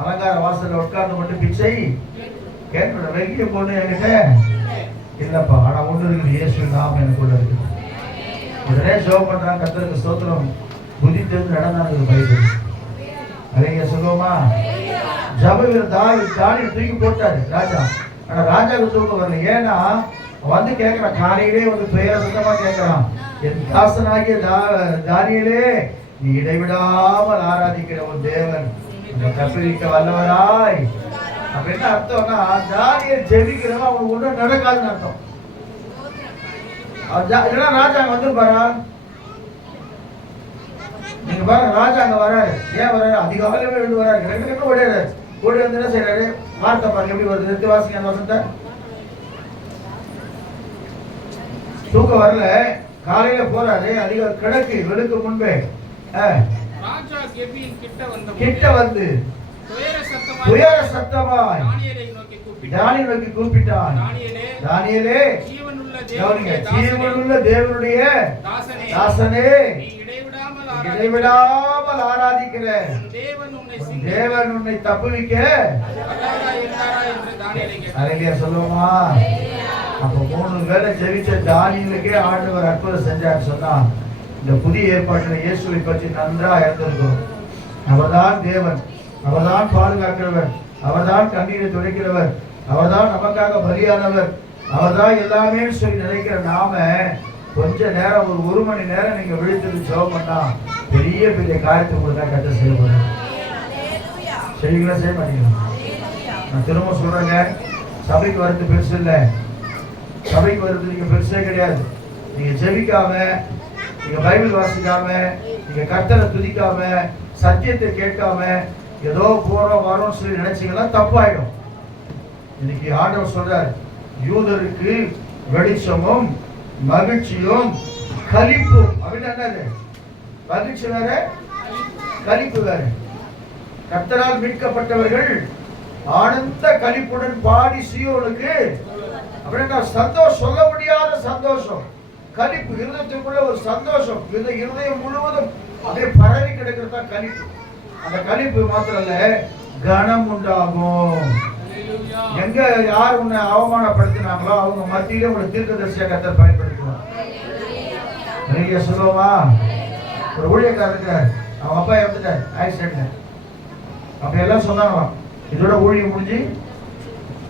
அலங்கார வாசல்ல உட்கார்ந்து மட்டும் பிச்சை கேட்கணும். வெங்கிய பொண்ணு என்கிட்ட இல்லப்பா, ஆனா ஒண்ணு இருக்குது, இயேசு நாமம் எனக்குள்ள இருக்குது. உடனே ஜெபம் பண்றாங்க, கர்த்தருக்கு ஸ்தோத்திரம். புத்தி தெரிந்து நடந்தாங்க பைபிள். அதை சொல்லுவோமா? ஜபவீரன் தானியேல் தூக்கி போட்டாரு ராஜா. ஆனா ராஜாவுக்கு தூக்கம் வரல. ஏன்னா வந்து கேட்கிறான், காலையிலே வந்து பெயரை சுத்தமா கேட்கிறான், என் தாசனாகிய தானியேலே, நீ இடைவிடாமல் ஆராதிக்கிற ஒரு தேவன் தப்பிக்க வல்லவராய். அப்ப என்ன அர்த்தம்னா, தானியேல் ஜெபிக்கிறவன் அவனுக்கு ஒன்றும் நடக்காதுன்னு அர்த்தம். இல்லைன்னா ராஜா அங்க வந்துருப்பாரா? நீங்க பாருங்க, ராஜா அங்க வராரு. ஏன் வராரு? அதிகாலையில எழுந்து வராரு, ரெண்டு ஓடியாரு. ஓடி வந்து என்ன செய்யறாரு? வார்த்தை பாருங்க எப்படி வருது, நிறுத்தி வாசிங்க அந்த வசனத்தை. தூக்கம் வரல, காலையில போறாரு, அதிக கிழக்கு வெளுக்கு முன்பே கிட்ட வந்து துயர சத்தமாய் தானியேலை நோக்கி கூப்பிட்டான். தானியேலே, ஜீவனுள்ள தேவனுடைய தாசனே, இடைவிடாமல் ஆராதிக்கிற தேவன் உன்னை தப்புவிக்க அழகிய சொல்லுவோமா? அப்ப 3 வேளை ஜெபிச்ச தானியேலுக்கே ஆண்டவர் அற்புதம் செஞ்சார் சொன்னா, இந்த புதிய ஏற்பாட்டில் இயேசுவை பற்றி நன்றா இருந்திருக்கும். அவர்தான் தேவன், அவர்தான் பாதுகாக்கிறவர், அவர்தான் கண்ணீரை துடைக்கிறவர், அவர்தான் நமக்காக பலியானவர், அவர்தான் எல்லாமே சொல்லி நினைக்கிற நாம கொஞ்ச நேரம், ஒரு மணி நேரம் நீங்க விழித்து ஜெபம் பண்ணா பெரிய பெரிய காரியத்தை உங்களுக்கு தான் கட்ட செய்யப்படுது. செய்வீங்களா? செய்ய மாட்டீங்களா? நான் திரும்ப சொல்றேங்க, சபைக்கு வர்றது பெருசு இல்லை. சபைக்கு வர்றது நீங்க பெருசே கிடையாது. நீங்க ஜெபிக்காம நீங்க பைபிள் வாசிக்காம, நீங்க கர்த்தரை துதிக்காம, சத்தியத்தை கேட்காம ஏதோ போறோம் வரோம் சொல்லி நினைச்சீங்கன்னா தப்பாயிடும். இன்னைக்கு ஆண்டவர் சொல்றார், யூதருக்கு வெளிச்சமும் மகிழ்ச்சியும் களிப்பும். அப்படின்னு என்னது? மகிழ்ச்சி வேற, களிப்பு வேற. கர்த்தரால் மீட்கப்பட்டவர்கள் ஆனந்த களிப்புடன் பாடி சீயோனுக்கு அப்படின்னா சந்தோஷம், சொல்ல முடியாத சந்தோஷம், களிப்பு, இருதயத்துக்குள்ள ஒரு சந்தோஷம், இருதயம் முழுவதும் அப்படியே பரவி கிடக்கிறதா களிப்பு. அந்த களிப்பு மாத்திரம் இல்ல, கனம் உண்டாகும். எங்க யார் உன்னை அவமானப்படுத்தினாங்களோ அவங்க மத்தியில உங்களை தீர்க்கதரிசியாக கர்த்தர் பயன்படுத்துவார். நீங்க சொல்லுவா, ஒரு ஊழியக்காரருக்கு அவங்க அப்பா இறந்துட்டார் ஆக்சிடென்ட்ல. அப்ப எல்லாம் சொன்னாங்களாம், இதோட ஊழியம் முடிஞ்சு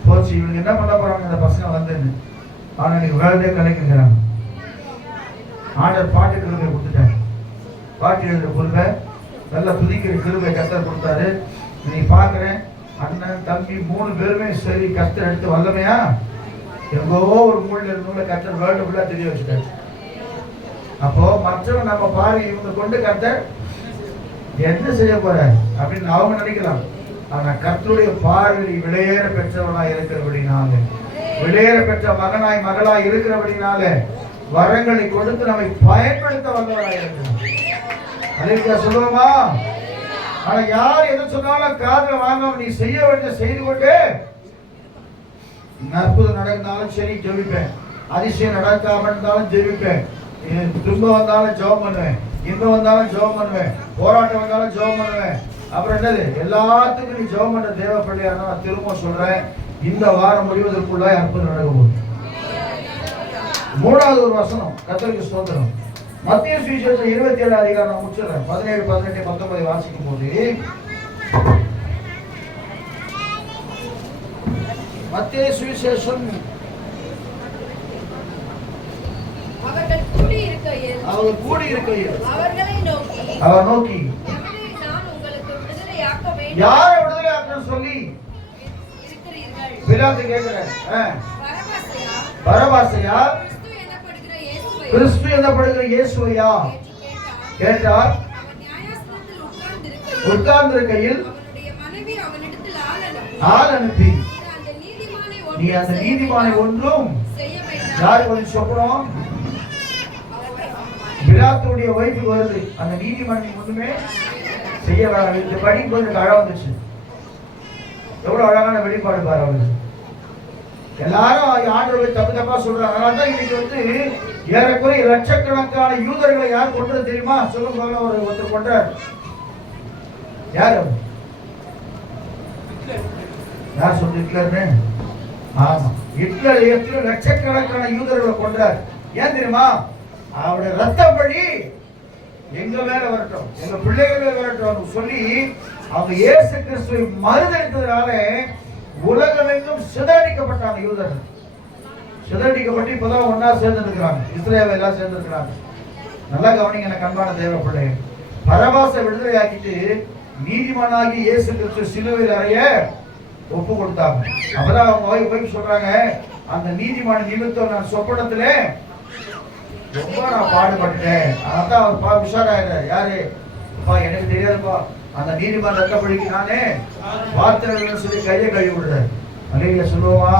போச்சு, இவனுக்கு என்ன பண்ண போறாங்க இந்த பசங்க வந்துன்னு. ஆனா இன்னைக்கு வேலையே கலைக்கிறாங்க. ஆண்டர் பாட்டு கிருபை கொடுத்துட்டார். பாட்டு எழுதுற கிருபை, நல்லா துதிக்கிற கிருபை கர்த்தர் கொடுத்தாரு. இன்னைக்கு பாக்குறேன், அண்ணன் தம்பி 3 பேருமே சரி கர்த்தர் எடுத்து வல்லமையா எங்கோ ஒரு மூலையில இருந்தவங்கள கர்த்தர் வேர்ல்டு ஃபுல்லா தெரிய வச்சுட்டாரு. அப்போ மற்றவங்க நம்ம பாரு இவங்க கொண்டு கர்த்தர் என்ன செய்ய போற அப்படின்னு அவங்க நினைக்கலாம். ஆனா கர்த்தருடைய பார்வையில் விலையேற பெற்றவனாய் இருக்கிறபடினால, விலையேற பெற்ற மகனாய் மகளாய் இருக்கிறபடினால வரங்களை கொடுத்து நம்மை பயன்படுத்த வந்தவனாய் இருக்கிறான். அலையா சொல்லுவோமா? ஆனா யார் எது சொன்னாலும் காதுல வாங்காம நீ செய்ய வேண்டிய செய்து கொண்டு, அற்புதம் நடந்தாலும் சரி ஜெபிப்பேன், அதிசயம் நடக்காம இருந்தாலும் ஜெபிப்பேன், துன்பம் வந்தாலும் ஜெபம் பண்ணுவேன், இன்பம் வந்தாலும் ஜெபம் பண்ணுவேன், போராட்டம் வந்தாலும் ஜெபம் பண்ணுவேன். அப்புறம் என்னது, எல்லாத்துக்கும் நீ ஜெபம் பண்ண தேவ பிள்ளையா நான் திரும்ப சொல்றேன், இந்த வாரம் முடிவதற்குள்ள அற்புதம் நடக்க போகுது. 3வது ஒரு வசனம், கர்த்தருக்கு ஸ்தோத்திரம். மத்திய சுவிசேஷம் 27 அதிகாரம் முடிச்சிடறேன். 17, 18, 19 வாசிக்கும் போது, மத்திய சுவிசேஷம் அவர்கள் கூடி இருக்கையில் அவர் நோக்கி நான் உங்களுக்கு விடுதலையாக்க வேண்டும். யாரை விடுதலையாக்கணும் சொல்லி பிலாத்து கேட்கிறார். பரபாசையா கிறிஸ்து எனப்படுகிற இயேசுவையா கேட்டார். உட்கார்ந்திருக்கையில் ஆள் அனுப்பி நீ அந்த நீதிமானை ஒன்றும் யார் கொஞ்சம் சொல்லணும். பிலாத்துடைய வைஃப் வருது, அந்த நீதிமனை ஒண்ணுமே செய்ய வேண்டாம். இந்த படிக்கும் போது எனக்கு அழ வந்துச்சு. எவ்வளவு அழகான வெளிப்பாடு பாரு அவருக்கு. எல்லாரும் ஆண்டவரை தப்பு தப்பா சொல்றாங்க. அதனாலதான் இன்னைக்கு ஏறக்குறைய லட்சக்கணக்கான யூதர்களை யார் கொண்டது தெரியுமா? சொல்லுங்க. ஒருத்தர் கொண்டார். யார் யார் சொல்லு? ஹிட்லர்னு. ஆமா, ஹிட்லர் லட்சக்கணக்கான யூதர்களை கொண்டார். ஏன் தெரியுமா? அவருடைய ரத்த பழி எங்க மேல வரட்டும், எங்க பிள்ளைகள் வரட்டும் சொல்லி அவங்க இயேசு கிறிஸ்துவை மறுதளித்ததுனால உலகமெங்கும் சிதறடிக்கப்பட்டாங்க யூதர்கள். சிதறடிக்கப்பட்டு இப்பதான் ஒன்னா சேர்ந்துருக்கிறாங்க, இஸ்ரேல் எல்லாம் சேர்ந்துருக்கிறாங்க. நல்லா கவனிங்க எனக்கு அன்பான தேவ பிள்ளைகள். பரபாசை விடுதலை ஆக்கிட்டு நீதிமானாகி இயேசு கிறிஸ்து சிலுவையில் அறைய ஒப்பு கொடுத்தாங்க. அப்பதான் அவங்க போய் சொல்றாங்க, அந்த நீதிமான நிமித்தம் நான் சொப்பனத்திலே ரொம்ப நான் பாடுபட்டேன். அதான் அவர் உஷாராயிட்டார். யாரு? எனக்கு தெரியாதுப்பா, அந்த நீதிமன்ற ரத்தப்படிக்கு நானே பாத்திரங்கள் சொல்லி கையை கழுவி விடுறாரு. அலையில சொல்லுவா,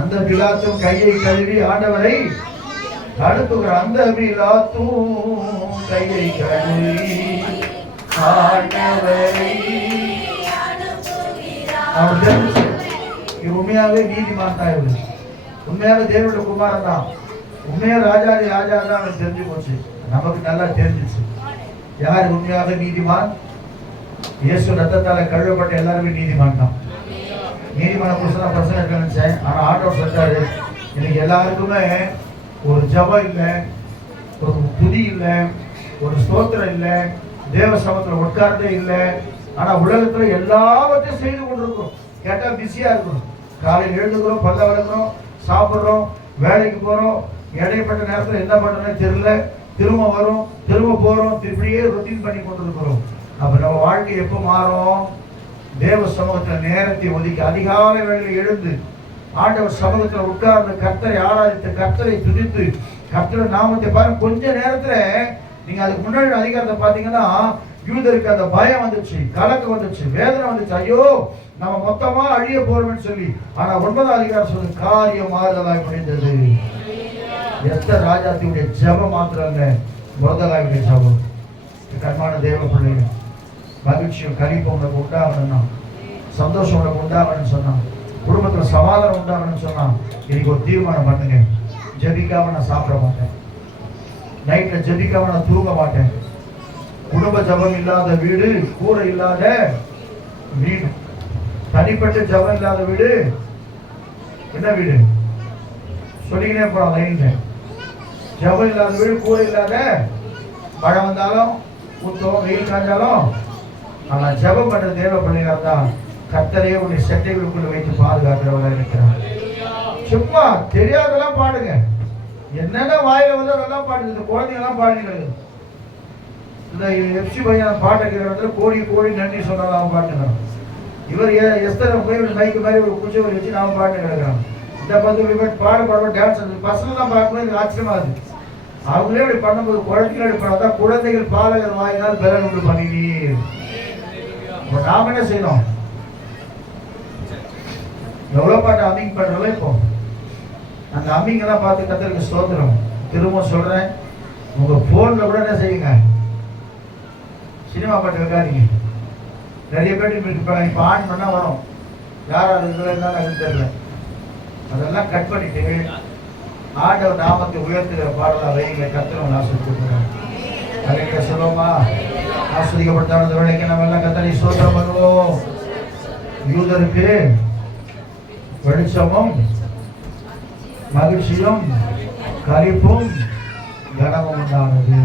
அந்த பிலாத்தும் கையை கழுவி ஆண்டவரை அனுப்புகிறார். அந்த பிலாத்தும் கையை கழுவி ஆண்டவரை அவர் தெரிஞ்சு உண்மையாவே நீதிமான் தான். இவரு உண்மையாவே தேவனுடைய குமாரன் தான், உண்மையா ராஜாதி ராஜா தான். அவனுக்கு தெரிஞ்சு போச்சு, நமக்கு நல்லா தெரிஞ்சிச்சு யார் உண்மையாக நீதிமான். இயேசு ரத்தத்தால கழுவப்பட்ட எல்லாருமே நீதிமான் தான். நீதிமான புருஷனா பிரச்சனை இருக்குன்னு நினைச்சேன். ஆனா ஆண்டவர் சொல்றாரு, இன்னைக்கு எல்லாருக்குமே ஒரு ஜபம் இல்லை, ஒரு துதி இல்லை, ஒரு ஸ்தோத்திரம் இல்லை, தேவ சமத்துல உட்கார்ந்தே இல்லை. ஆனா உலகத்துல எல்லாவற்றையும் செய்து கொண்டிருக்கிறோம். கேட்டா பிஸியா இருக்கணும். காலையில் எழுதுகிறோம், பல்ல வளர்க்கிறோம், சாப்பிட்றோம், வேலைக்கு போறோம், இடைப்பட்ட நேரத்தில் என்ன பண்றோம்னு தெரியல, திரும்ப வரும், திரும்ப போறோம், இப்படியே ரொட்டீன் பண்ணி கொண்டிருக்கிறோம். அப்ப நம்ம வாழ்க்கை எப்போ மாறும்? தேவ சமூகத்தில் நேரத்தை ஒதுக்கி அதிகாலை வேளையில் எழுந்து ஆண்டவர் சமூகத்தில் உட்கார்ந்து கர்த்தரை ஆராதித்து கர்த்தரை துதித்து கர்த்தர் நாமத்தை பாருங்க. கொஞ்ச நேரத்துல நீங்க அதுக்கு முன்னாடி அதிகாரத்தை பாத்தீங்கன்னா யூதருக்கு அந்த பயம் வந்துச்சு, கலக்கம் வந்துச்சு, வேதனை வந்துச்சு. ஐயோ நம்ம மொத்தமா அழிய போறோம்னு சொல்லி. ஆனா 9ஆம் அதிகாரம் சொல்லு, காரியம் மாறுதலாய் முடிந்தது. எஸ்தர் ராஜாத்தியுடைய ஜெபம் மாத்திரங்க முதலாயுடைய ஜெபம். கர்மான தேவ பிள்ளைங்க, மகிழ்ச்சியும் கலிப்பும் உங்களுக்கு உண்டாகணும்னா, சந்தோஷம் உங்களுக்கு உண்டாகணும்னு சொன்னா, குடும்பத்துல சமாதானம் உண்டாகணும்னு சொன்னா, இன்னைக்கு ஒரு தீர்மானம் பண்ணுங்க. ஜெபிக்காம நான் சாப்பிட மாட்டேன், நைட்ல ஜெபிக்காம நான் தூங்க மாட்டேன். குடும்ப ஜபம் இல்லாத வீடு கூரை இல்லாத வீடு, தனிப்பட்ட ஜபம் இல்லாத வீடு என்ன வீடு சொல்லிக்கினே போறோம் லைன்ல. ஜபம் இல்லாத வீடு கூரை இல்லாத, மழை வந்தாலும் ஊத்தம், வெயில் காஞ்சாலும். ஆனா ஜபம் பண்ற தேவ பிள்ளையா தான் கர்த்தரே உடைய செட்டைகளுக்குள்ள வைத்து பாதுகாக்கிறவங்க இருக்கிறார். சும்மா தெரியாதெல்லாம் பாடுங்க, என்னென்ன வாயில வந்து அதெல்லாம் பாடுது. இந்த குழந்தைங்கெல்லாம் பாடுங்க. இந்த எஃப்சி பையன் பாட்டை கேட்கிற இடத்துல கோடி கோடி நன்றி சொன்னாலும் அவன் பாட்டுக்கிறான். இவர் எஸ்தரை போய் மைக்கு மாதிரி ஒரு குச்சை வச்சு நான் பாட்டு கிடக்கிறான். இந்த பந்து பாட டான்ஸ் பசங்கள்லாம் பார்க்கும்போது எனக்கு ஆச்சரியமா இருக்கு. அவங்களே இப்படி பண்ணும்போது குழந்தைகள் இப்படி பண்ணாதான் குழந்தைகள் பாலகர் வாயினால் பெறல் உண்டு பண்ணினீர். நாம என்ன செய்யணும்? எவ்வளவு பாட்டு அம்மிங் பண்றோம். இப்போ அந்த அம்மிங்கெல்லாம் பார்த்து கர்த்தருக்கு ஸ்தோத்திரம். திரும்ப சொல்றேன், உங்க போன்ல கூட என்ன செய்யுங்க, சினிமா பாட்டு வைக்காதீங்க. நிறைய பேர் இப்போ ஆன் பண்ணா வரும், யார் அது இதுல இருந்தாலும் எனக்கு தெரியல. அதெல்லாம் கட் பண்ணிட்டு ஆண்டவர் நாமத்தை உயர்த்துகிற பாடலா வைங்களை கர்த்தர் ஆசிரியப்படுறாங்க. அதுக்கு சொல்லுவோமா? ஆசிரியப்பட்டான வேலைக்கு நம்ம எல்லாம் கர்த்தரை ஸ்தோத்திரம் பண்ணுவோம். யூதருக்கு வெளிச்சமும் மகிழ்ச்சியும் கரிப்பும் கனமும் உண்டானது.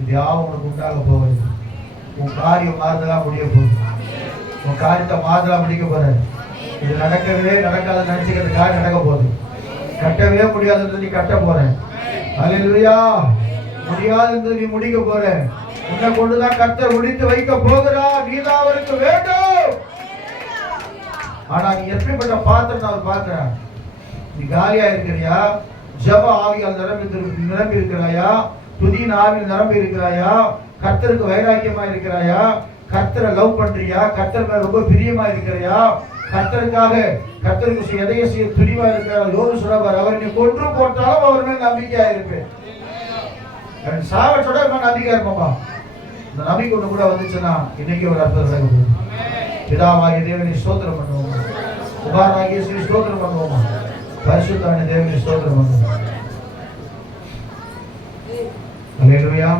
இது யாவும் உனக்கு உண்டாக போகுது. உன் காரியம் மாறுதலா முடிய போகுது. உன் காரியத்தை மாறுதலா முடிக்க போற. இது நடக்கவே நடக்காத நினைச்சுக்கிறதுக்காக நடக்க போகுது. கட்டவே முடியாதுன்றது நீ கட்ட போற. அல்லேலூயா. முடியாதுன்றது நீ முடிக்க போற. உன்னை கொண்டுதான் கர்த்தர் முடித்து வைக்க போகிறார். நீதான் அவருக்கு வேண்டும். ஆனா நீ எப்படிப்பட்ட பாத்திரம் அவர் பார்க்கிறார்? நீ காலியா இருக்கிறியா? ஜப ஆவியால் நிரம்பி இருக்கிறாயா? துதியின் ஆவியில் நிரம்பி இருக்கிறாயா? கர்த்தருக்கு வைராக்கியமா இருக்கிறாயா? கர்த்தரை லவ் பண்றியா? கர்த்தர் மேல ரொம்ப பிரியமா இருக்கிறியா? கர்த்தருக்காக கர்த்தருக்கு எதையும் செய்ய துணிவா இருக்கிறார். யோகு சொல்றார், அவர் நீ கொன்று போட்டாலும் அவர் மேல் நம்பிக்கையா இருப்பேன். சாவச்சோட நம்பிக்கையா இருப்போமா? இந்த நம்பிக்கை ஒண்ணு கூட வந்துச்சுன்னா இன்னைக்கு ஒரு அர்த்தம் நடக்க போகுது. பிதாவாகிய தேவனை ஸ்தோத்திரம் பண்ணுவோமா? குமாரனாகிய ஸ்ரீ ஸ்தோத்திரம் பண்ணுவோமா? பரிசுத்தான தேவனை ஸ்தோத்திரம் பண்ணுவோம். அல்லேலூயா.